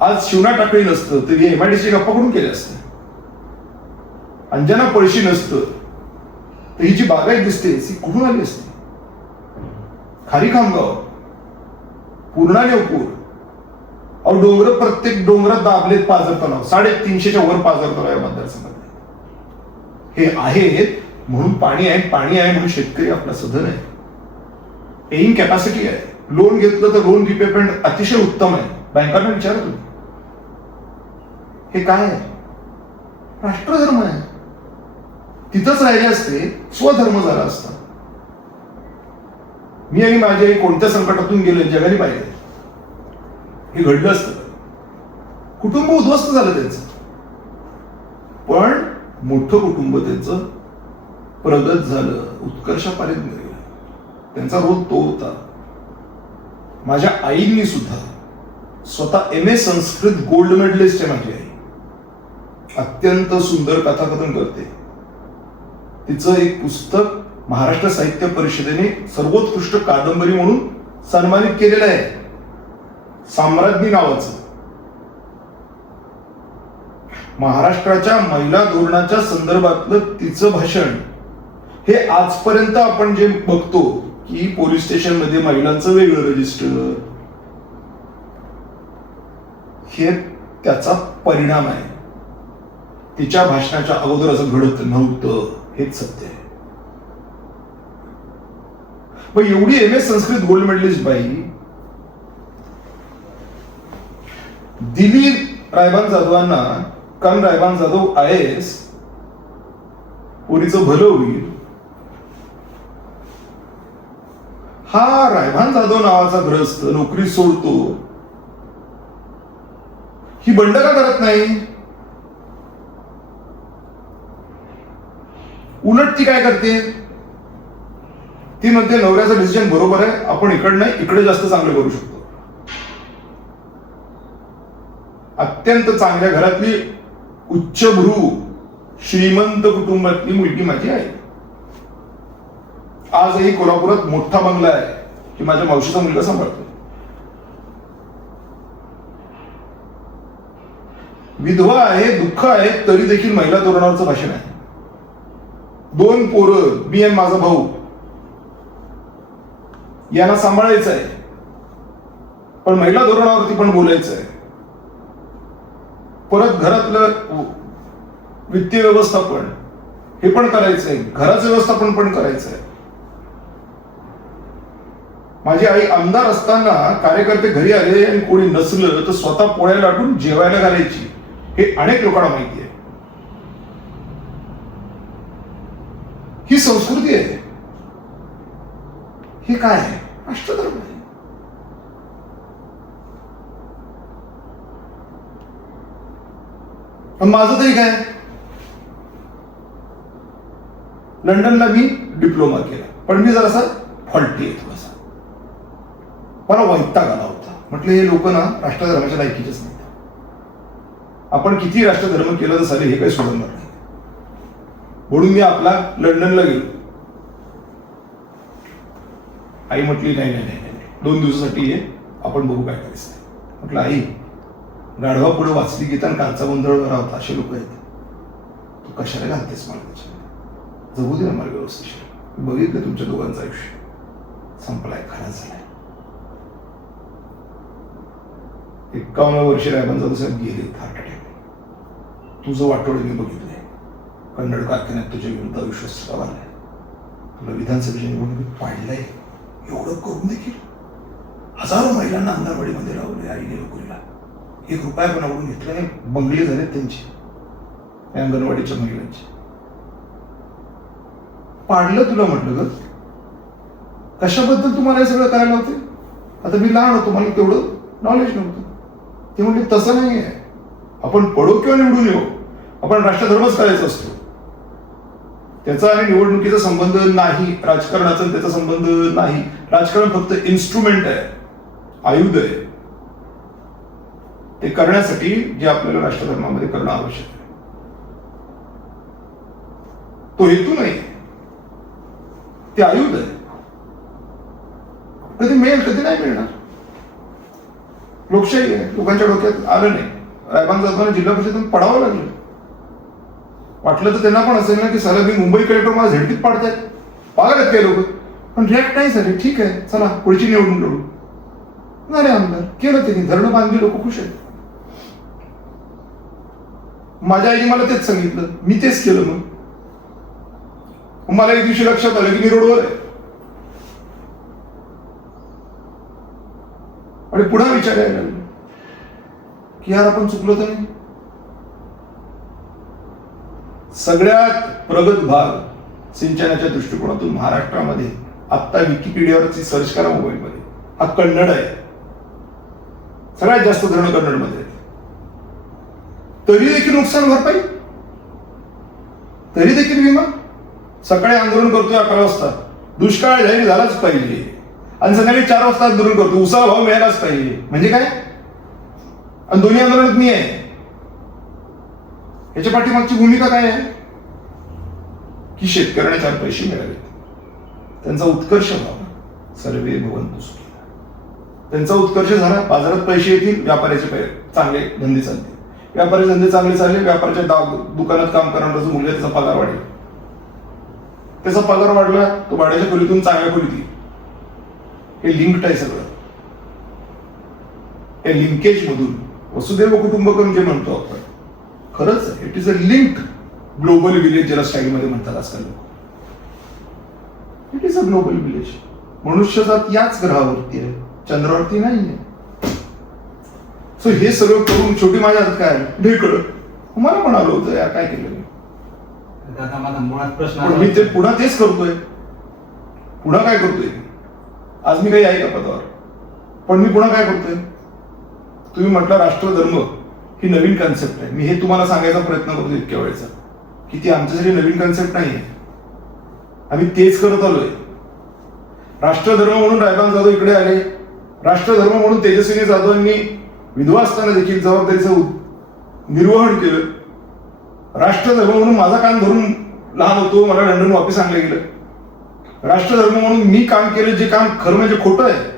आज शिवना टाकळी नसतं तरी एमआयडीसी गप्पा कडून केले असते. अंजना पळशी नसतं तर ही जी बागायत दिसते ती कुठून आली असते? खारी खामगाव, पूर्णा नेवपूर, अहो डोंगर, प्रत्येक डोंगरात दाबलेत पाझर तलाव, 350च्या वर पाझर तलाव या मतदारसंघात. हे आहेत म्हणून पाणी आहे, पाणी आहे म्हणून शेतकरी आपला सधन आहे, पेईंग कॅपॅसिटी आहे. लोन घेतलं तर लोन रिपेमेंट अतिशय उत्तम आहे. बँकांना विचारा तुम्ही, हे काय आहे? राष्ट्रधर्म आहे. तिथंच राहिले असते, स्वधर्म झाला असता. मी आणि माझी आई कोणत्या संकटातून गेले जगाने पाहिजे, हे घडलं असतं. कुटुंब उद्ध्वस्त झालं त्यांचं, पण मोठं कुटुंब त्यांचं प्रगत झालं, उत्कर्षापर्यंत गेलं. त्यांचा रोल तो होता. माझ्या आईंनी सुद्धा स्वतः MA संस्कृत गोल्ड मेडलिस्ट आहे माझी आई. अत्यंत सुंदर कथाकथन करते. तिचं एक पुस्तक महाराष्ट्र साहित्य परिषदेने सर्वोत्कृष्ट कादंबरी म्हणून सन्मानित केलेलं आहे, साम्राज्ञी नावाचं. महाराष्ट्राच्या महिला धोरणाच्या संदर्भातलं तिचं भाषण हे आजपर्यंत आपण जे बघतो की पोलीस स्टेशन मध्ये महिलांचं वेगळं रजिस्टर, हे त्याचा परिणाम आहे. तिच्या भाषणाच्या अगोदर असं घडत नव्हतं, हेच सत्य आहे. मग एवढी MA संस्कृत गोल्ड मेडलिस्ट बाई दिली रायबान जाधवांना, कारण रायबान जाधव IAS, पोरीचं भलं होईल. हा रायबान जाधव नावाचा ग्रस्त नोकरी सोडतो, ही बंड का करत नाही? उलट ती काय करते? ती म्हणते नवऱ्याचं डिसिजन बरोबर आहे, आपण इकडे नाही इकडे जास्त चांगलं करू शकतो. अत्यंत चांगल्या घरातली उच्चभ्रू श्रीमंत कुटुंबातली मुलगी माझी आहे. आजही कोल्हापुरात मोठा बंगला आहे की माझ्या मावशीचा मुलगा सांभाळतो. विधवा आहे, दुःख आहे, तरी देखील महिला धोरणावरचं भाषण आहे. 2 पोरं, मी आणि माझा भाऊ, यांना सांभाळायचं आहे, पण महिला धोरणावरती पण बोलायचं आहे. परत घरातलं वित्तीय व्यवस्थापन हे पण करायचं आहे, घराचं व्यवस्थापन पण करायचं आहे. माझी आई आमदार असताना कार्यकर्ते घरी आले आणि कोणी नसलं तर स्वतः पोळ्या लाटून जेवायला घालायची. हे अनेक लोकांना माहिती आहे. ही संस्कृती आहे. हे काय आहे? राष्ट्रधर्म आहे. माझं तरी काय? लंडनला मी डिप्लोमा केला, पण मी जरासा फॉल्टी आहे थोडासा. मला वैताग आला होता. म्हटलं हे लोक ना राष्ट्रधर्माच्या लायकीचेच नाही. आपण किती राष्ट्रधर्म केलं तर चालेल, हे काही सोडणार नाही. म्हणून मी आपला लंडनला गेलो. आई म्हटली नाही नाही नाही नाही, 2 दिवसासाठी ये, आपण बघू काय करायचं. म्हटलं आई, गाढवा पुढे वाचली गीता आणि कालचा गोंधळ बरा होता, असे लोक आहेत. तू कशाला घालतेस मला त्याच्यामध्ये? जगू दे ना मला व्यवस्थित. बघितलं तुमच्या दोघांचं आयुष्य संपलाय, खराब झालाय. 51 वर्षे रायबान जाधव साहेब गेले हार्ट अटॅक. तुझं वाटोळ मी बघितलंय. कन्नड कारखान्यात तुझ्या विरुद्ध अविश्वास आलाय. तुला विधानसभेच्या निवडणुकीत पाडलंय. एवढं करून देखील हजारो महिलांना अंगणवाडीमध्ये लावले. आईने नोकरीला 1 रुपया पण आवडून घेतला नाही. बंगले झालेत त्यांचे, या अंगणवाडीच्या महिलांचे. पाडलं तुला. म्हटलं ग कशाबद्दल तुम्हाला हे सगळं करायला होते? आता मी लहान होतो, मला तेवढं नॉलेज नव्हतं. ते म्हणले तसं नाही आहे, आपण पडो किंवा निवडून येऊ, आपण राष्ट्रधर्मच करायचा असतो. त्याचा आणि निवडणुकीचा संबंध नाही, राजकारणाचा त्याचा संबंध नाही. राजकारण फक्त इन्स्ट्रुमेंट आहे, आयुध आहे. ते करण्यासाठी जे आपल्याला राष्ट्रधर्मामध्ये करणं आवश्यक आहे, तो हेतू नाही, ते आयुध आहे. कधी मिळेल, कधी नाही मिळणार. लोकशाही आहे, लोकांच्या डोक्यात आलं नाही. रायबान जाधवांना जिल्हा परिषदेतून पडावं लागलं. वाटलं तर त्यांना पण असेल ना की साला मी मुंबई कलेक्टर मला झडकीत पाडतायत, पागल आहेत काही लोक. पण रिॲक्ट नाही झाले. ठीक आहे, चला पुढची निवडणूक लढू. नाही आमदार केलं त्यांनी, धरणं बांधली, लोक खुश आहेत. माझ्या आईने मला तेच सांगितलं, मी तेच केलं. मग मला एक दिवशी लक्षात आलं की मी रोडवर आहे. आणि पुन्हा विचार यायला लागला की यार आपण चुकलो तर नाही. सगळ्यात प्रगत भाग सिंचनाच्या दृष्टिकोनातून महाराष्ट्रामध्ये आत्ता विकिपीडियावरची सर्च करा मोबाईलमध्ये, हा कन्नड आहे. सगळ्यात जास्त धरणं कन्नडमध्ये आहेत. तरी देखील नुकसान भरपाई, तरी देखील विमा. सकाळी आंदोलन करतोय 11 वाजता, दुष्काळ जाहीर झालाच पाहिजे, आणि संध्याकाळी 4 वाजता आंदोलन करतो, उसाला भाव मिळालाच पाहिजे. म्हणजे काय? आणि दोन्ही आंदोलनात मी आहे. याच्या पाठीमागची भूमिका काय आहे? की शेतकऱ्यांना 4 पैसे मिळाले, त्यांचा उत्कर्ष व्हावा, सर्वे भवन्तु सुखिनः. त्यांचा उत्कर्ष झाला, बाजारात पैसे येतील, व्यापाऱ्याचे चांगले धंदे चालतील. व्यापारी धंदे चांगले चालले, व्यापाऱ्याच्या दुकानात काम करणारा जो मुलगा त्याचा पगार वाढेल. त्याचा पगार वाढला, तो भाड्याच्या खोलीतून चांगल्या खोलीत येईल. हे लिंक्ड आहे सगळं. या लिंकेज मधून वसुदैव कुटुंबकम जे म्हणतो आपण, खरंच आहे. It is a link global village, ज्याला स्टाईलमध्ये म्हणतात आजकाल लोक. It is a global village. मनुष्यजात याच ग्रहावरती आहे, चंद्रावरती नाहीये. सो हे सगळं करून शेवटी माझ्या हातात काय ढेकळ. मला म्हणालो होतं यार काय केलं मी. दादा माझा मुळात प्रश्न पण मी ते पुन्हा तेच करतोय. पुन्हा काय करतोय? आज मी काही आहे का पदावर, पण मी पुन्हा काय करतोय? तुम्ही म्हटलं राष्ट्रधर्म ही नवीन कन्सेप्ट आहे. मी हे तुम्हाला सांगायचा प्रयत्न करतो इतक्या वेळेचा की ती आमच्यासाठी नवीन कन्सेप्ट नाही आहे. आम्ही तेच करत आलोय. राष्ट्रधर्म म्हणून रायबान जाधव इकडे आले. राष्ट्रधर्म म्हणून तेजस्विनी जाधवांनी विधवा असताना देखील जबाबदारीचं निर्वहन केलं. राष्ट्रधर्म म्हणून माझा कान धरून लहान होतो, मला लंडन वापस आणलं गेलं. राष्ट्रधर्म म्हणून मी काम केलं जे काम खरं म्हणजे खोटं आहे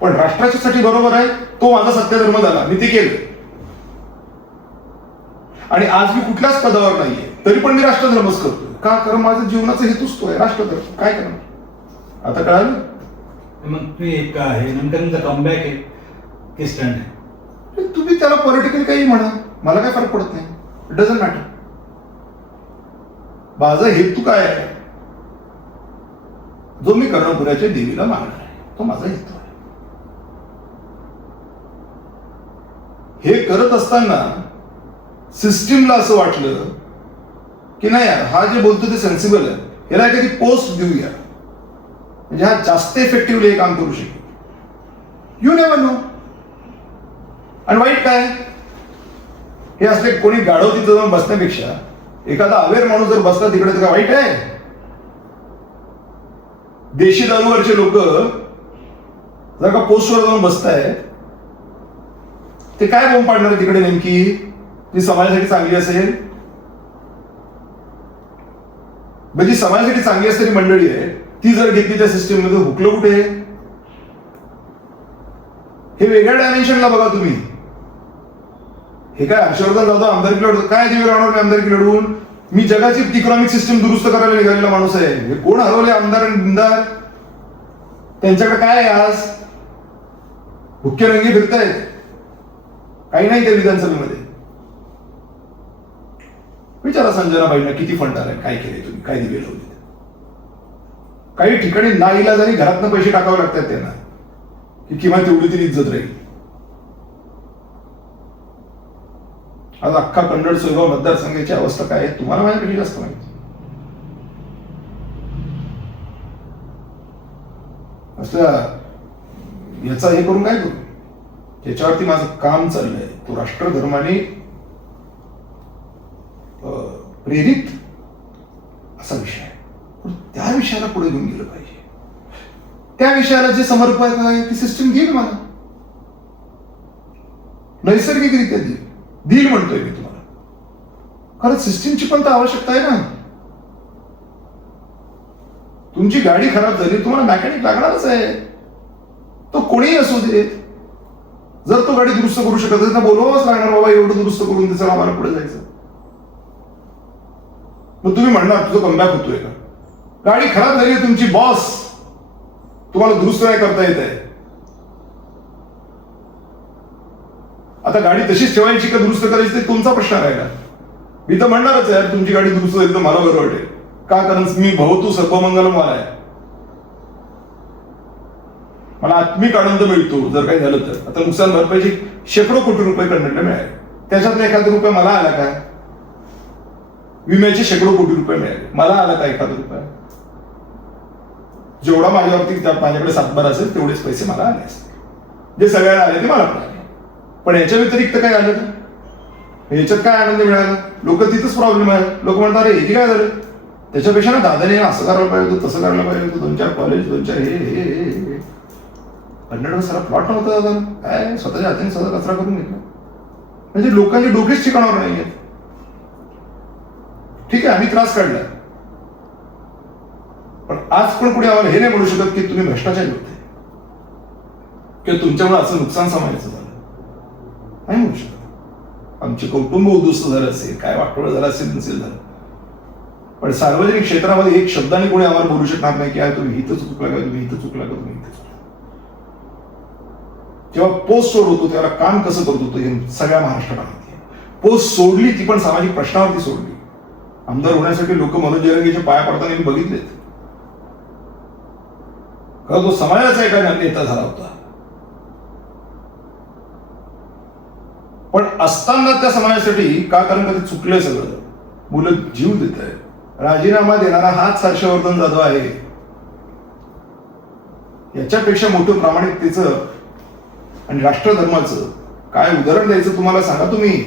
पण राष्ट्राच्यासाठी बरोबर आहे, तो माझा सत्यधर्म झाला. मी ते केलं. आणि आज मी कुठल्याच पदावर नाहीये, तरी पण मी राष्ट्रधर्मच करतोय. का? कारण माझा जीवनाचा हेतूच तो आहे, राष्ट्रधर्म. काय करणार आता कळालं? मग तुम्ही हे नंतर तुमचा कमबॅक आहे की स्टँड आहे? तुम्ही त्याला पॉलिटिकली काही म्हणा, मला काय फरक पडत नाही. It doesn't matter. माझा हेतू काय आहे? जो मी कर्णपुराच्या देवीला मागणार आहे, तो माझा हेतू आहे. हे करत असताना सिस्टीमला असं वाटलं की नाही यार, हा जे बोलतो ते सेन्सिबल आहे, याला एखादी पोस्ट देऊया म्हणजे हा जास्त इफेक्टिव्हली हे काम करू शकेल. You never know. आणि वाईट काय? हे असले कोणी गाढव तिथं जाऊन बसण्यापेक्षा एखादा अवेअर माणूस जर बसला तिकडे तर काय वाईट आहे? देशी दारूवरचे लोक जर का पोस्टवर जाऊन बसतायत, ते काय बोंब पाडणार आहे तिकडे नेमकी, जी समाजासाठी चांगली असेल? म्हणजे समाजासाठी चांगली असणारी मंडळी आहे ती जर घेतली त्या सिस्टीम मध्ये, हुकलं कुठे? हे वेगळ्या डायमेन्शनला बघा तुम्ही. हे काय हर्षवर्धन जाधव आमदारकी लढवतो, काय दिवे राहणार मी आमदारकी लढवून? मी जगाची इकॉनॉमिक सिस्टीम दुरुस्त करायला निघालेला माणूस आहे. हे कोण हरवले आमदार आणि बिमदार? त्यांच्याकडे काय आहे आज? हुक्के रंगी फिरतायत, काही नाही त्या विधानसभेमध्ये. विचारा संजनाबाईंना किती फंड आलाय, काय केलंय तुम्ही, काय दिवे लावले. काही ठिकाणी नाईलाजाने घरातनं पैसे टाकावे लागतात त्यांना, की किंवा तेवढी तरी इज्जत राहील. आज अख्खा कन्नड सोयगाव मतदारसंघाची अवस्था काय आहे तुम्हाला माझ्यापेक्षा जास्त माहिती. असं याचा हे करून काय करू, त्याच्यावरती माझं काम चाललंय. तो राष्ट्रधर्माने प्रेरित असा विषय आहे, पण त्या विषयाला पुढे घेऊन गेलं पाहिजे. त्या विषयाला जे समर्पक आहे ती सिस्टीम देईल मला, नैसर्गिकरित्या देईल म्हणतोय मी तुम्हाला. खरं सिस्टीमची पण तर आवश्यकता आहे ना. तुमची गाडी खराब झाली, तुम्हाला मॅकॅनिक लागणारच आहे, तो कोणीही असू दे. जर तो गाडी दुरुस्त करू शकत असेल तर बोलवावंच लागणार, बाबा एवढं दुरुस्त करून त्याचं आम्हाला पुढे जायचं. मग तुम्ही म्हणणार तुझं कमबॅक होतोय का? गाडी खराब झाली, तुमची बॉस तुम्हाला दुरुस्त नाही करता येत आहे. आता गाडी तशीच ठेवायची का दुरुस्त करायची ते तुमचा प्रश्न राहिला. मी तर म्हणणारच आहे तुमची गाडी दुरुस्त झाली तर मला बरं वाटेल. का? कारण मी भवतू सर्वमंगल मला आहे, मला आत्मिक आनंद मिळतो जर काही झालं तर. आता नुकसान भरपाईची शेकडो कोटी रुपये कन्नडला मिळाले, त्याच्यातला एखादा रुपया मला आला का? विम्याचे शेकडो कोटी रुपये मिळाले, मला आला का एखादा रुपया? जेवढा माझ्यावरती माझ्याकडे सातबार असेल तेवढेच पैसे मला आले असते, जे सगळ्यांना आले ते मला पण आले. पण याच्या व्यतिरिक्त काय आलं का? याच्यात काय आनंद मिळाला? लोक तिथंच प्रॉब्लेम आहे. लोक म्हणतात अरे हे काय झालं, त्याच्यापेक्षा ना दादाने असं करायला पाहिजे होतं, तसं करायला पाहिजे होतं, 2-4 कॉलेज 2-4 हे कन्नड सारा प्लॉट नव्हता दादा, काय स्वतःच्या हाताने स्वतः कचरा करून घेतला. म्हणजे लोकांचे डोकेच ठिकाणावर नाही आहेत. ठीक आहे आम्ही त्रास काढला, पण आज पण कुठे आम्हाला हे नाही म्हणू शकत की तुम्ही भ्रष्टाचार करते किंवा तुमच्यामुळे असं नुकसान समाजाचं झालं, नाही म्हणू शकत. आमचे कौटुंब उद्ध्वस्त झालं असेल, काय वाटोळं झालं असेल नसेल झालं, पण सार्वजनिक क्षेत्रामध्ये एक शब्दाने कोणी आम्हाला बोलू शकणार नाही की तुम्ही इथं चुकला का, तुम्ही इथं चुकला का, तुम्ही इथं चुकला. जेव्हा पोस्ट सोड होतो तेव्हा काम कसं करत होतो हे सगळ्या महाराष्ट्रात माहिती आहे. पोस्ट सोडली ती पण सामाजिक प्रश्नावरती सोडली. आमदार होण्यासाठी लोक मनोज जरंगेच्या पाया पडताना मी बघितलेत. का तो समाजाचा एका नेता झाला होता, पण असताना त्या समाजासाठी का? कारण कधी चुकलंय सगळं, मुलं जीव देत आहेत. राजीनामा देणारा हाच हर्षवर्धन जाधव आहे. याच्यापेक्षा मोठं प्रामाणिकतेचं आणि राष्ट्रधर्माचं काय उदाहरण द्यायचं तुम्हाला सांगा तुम्ही.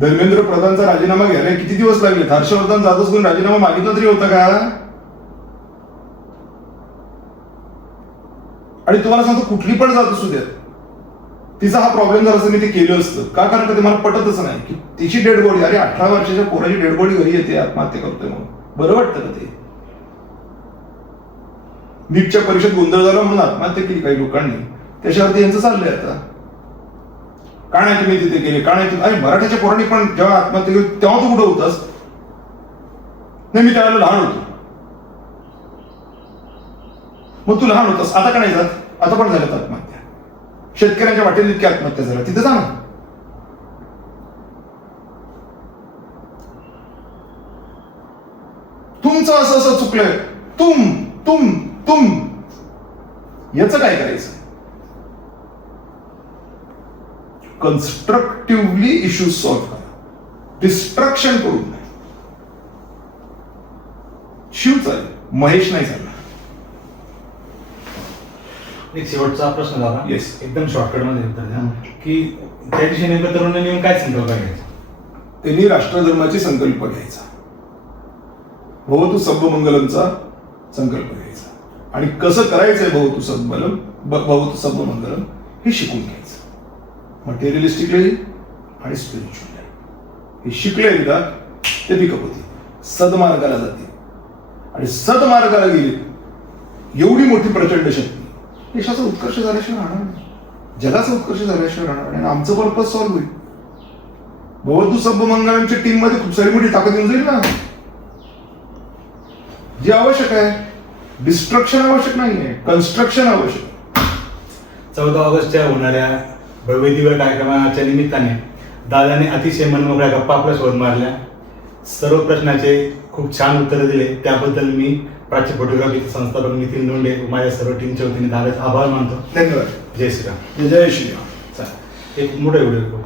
धर्मेंद्र प्रधानचा राजीनामा घ्यायला किती दिवस लागले? हर्षवर्धन जाधव राजीनामा मागितला तरी होता का? आणि तुम्हाला सांगतो कुठली पण जात असू द्या, तिचा हा प्रॉब्लेम झाला असं मी ते केलं असतं. का? कारण कधी मला पटतच नाही की तिची डेड बॉडी, अरे 18 वर्षाच्या पोराची डेड बॉडी घरी येते, आत्महत्या करतोय म्हणून बरं वाटतं का ते? नीटच्या परीक्षेत गोंधळ झाला म्हणून आत्महत्या केली काही लोकांनी, त्याच्यावरती यांचं चाललंय आता. का नाही तुम्ही तिथे गेले, का नाही? अरे मराठ्याच्या पोरांनी पण जेव्हा आत्महत्या केली तेव्हा तू कुठं होतास? नाही मी त्यावेळेला लहान होतो. मग तू लहान होतास, आता का नाही जात? आता पण झाल्यात आत्महत्या. शेतकऱ्यांच्या वाटेल इतकी आत्महत्या झाल्या, तिथे जा ना. तुमचं असं असं चुकलंय, तुम तुम तुम याचं काय करायचं? कन्स्ट्रक्टिव्हली इश्यूज सॉल्व्ह करा, डिस्ट्रक्शन करून नाही. शिव चालेल, महेश नाही चालला. एक शेवटचा प्रश्न झाला, येस, एकदम शॉर्टकट मध्ये उत्तर द्या की त्या दिवशी नेमकं तरुणांनी काय संकल्प घ्यायचा? त्यांनी राष्ट्रधर्माची संकल्प घ्यायचा. भवतु सब्बमंगलमचा संकल्प घ्यायचा आणि कसं करायचंय भवतु सब्बमंगलम हे शिकून घ्यायचं. मटेरियलिस्टिकली आणि स्पिरिच्युअली हे शिकले एकदा ते पिकअप होते, सदमार्गाला जाते आणि सदमार्गाला गेले एवढी मोठी प्रचंड शक्ती देशाचा उत्कर्ष झाल्याशिवाय राहणार नाही, जगाचा उत्कर्ष झाल्याशिवाय राहणार नाही. आमचं पर्पज सॉल्व्ह होईल. भवतु सब्बमंगलमच्या टीम मध्ये खूप सारी मोठी ताकद येऊन जाईल ना. जे आवश्यक आहे डिस्ट्रक्शन आवश्यक नाहीये, कन्स्ट्रक्शन आवश्यक. 14 ऑगस्टच्या होणाऱ्या भव्य दिव्य कार्यक्रमाच्या निमित्ताने दादाने अतिशय मनमोकळ्या गप्पा आपल्यासोबत मारल्या. सर्व प्रश्नाचे खूप छान उत्तरं दिले. त्याबद्दल मी प्राची फोटोग्राफीचे संस्थापक नितीन दोंडे माझ्या सर्व टीमच्या वतीने दादाचे आभार मानतो. धन्यवाद. जय श्रीराम. जय श्रीराम. चालेल, एक मोठा व्हिडिओ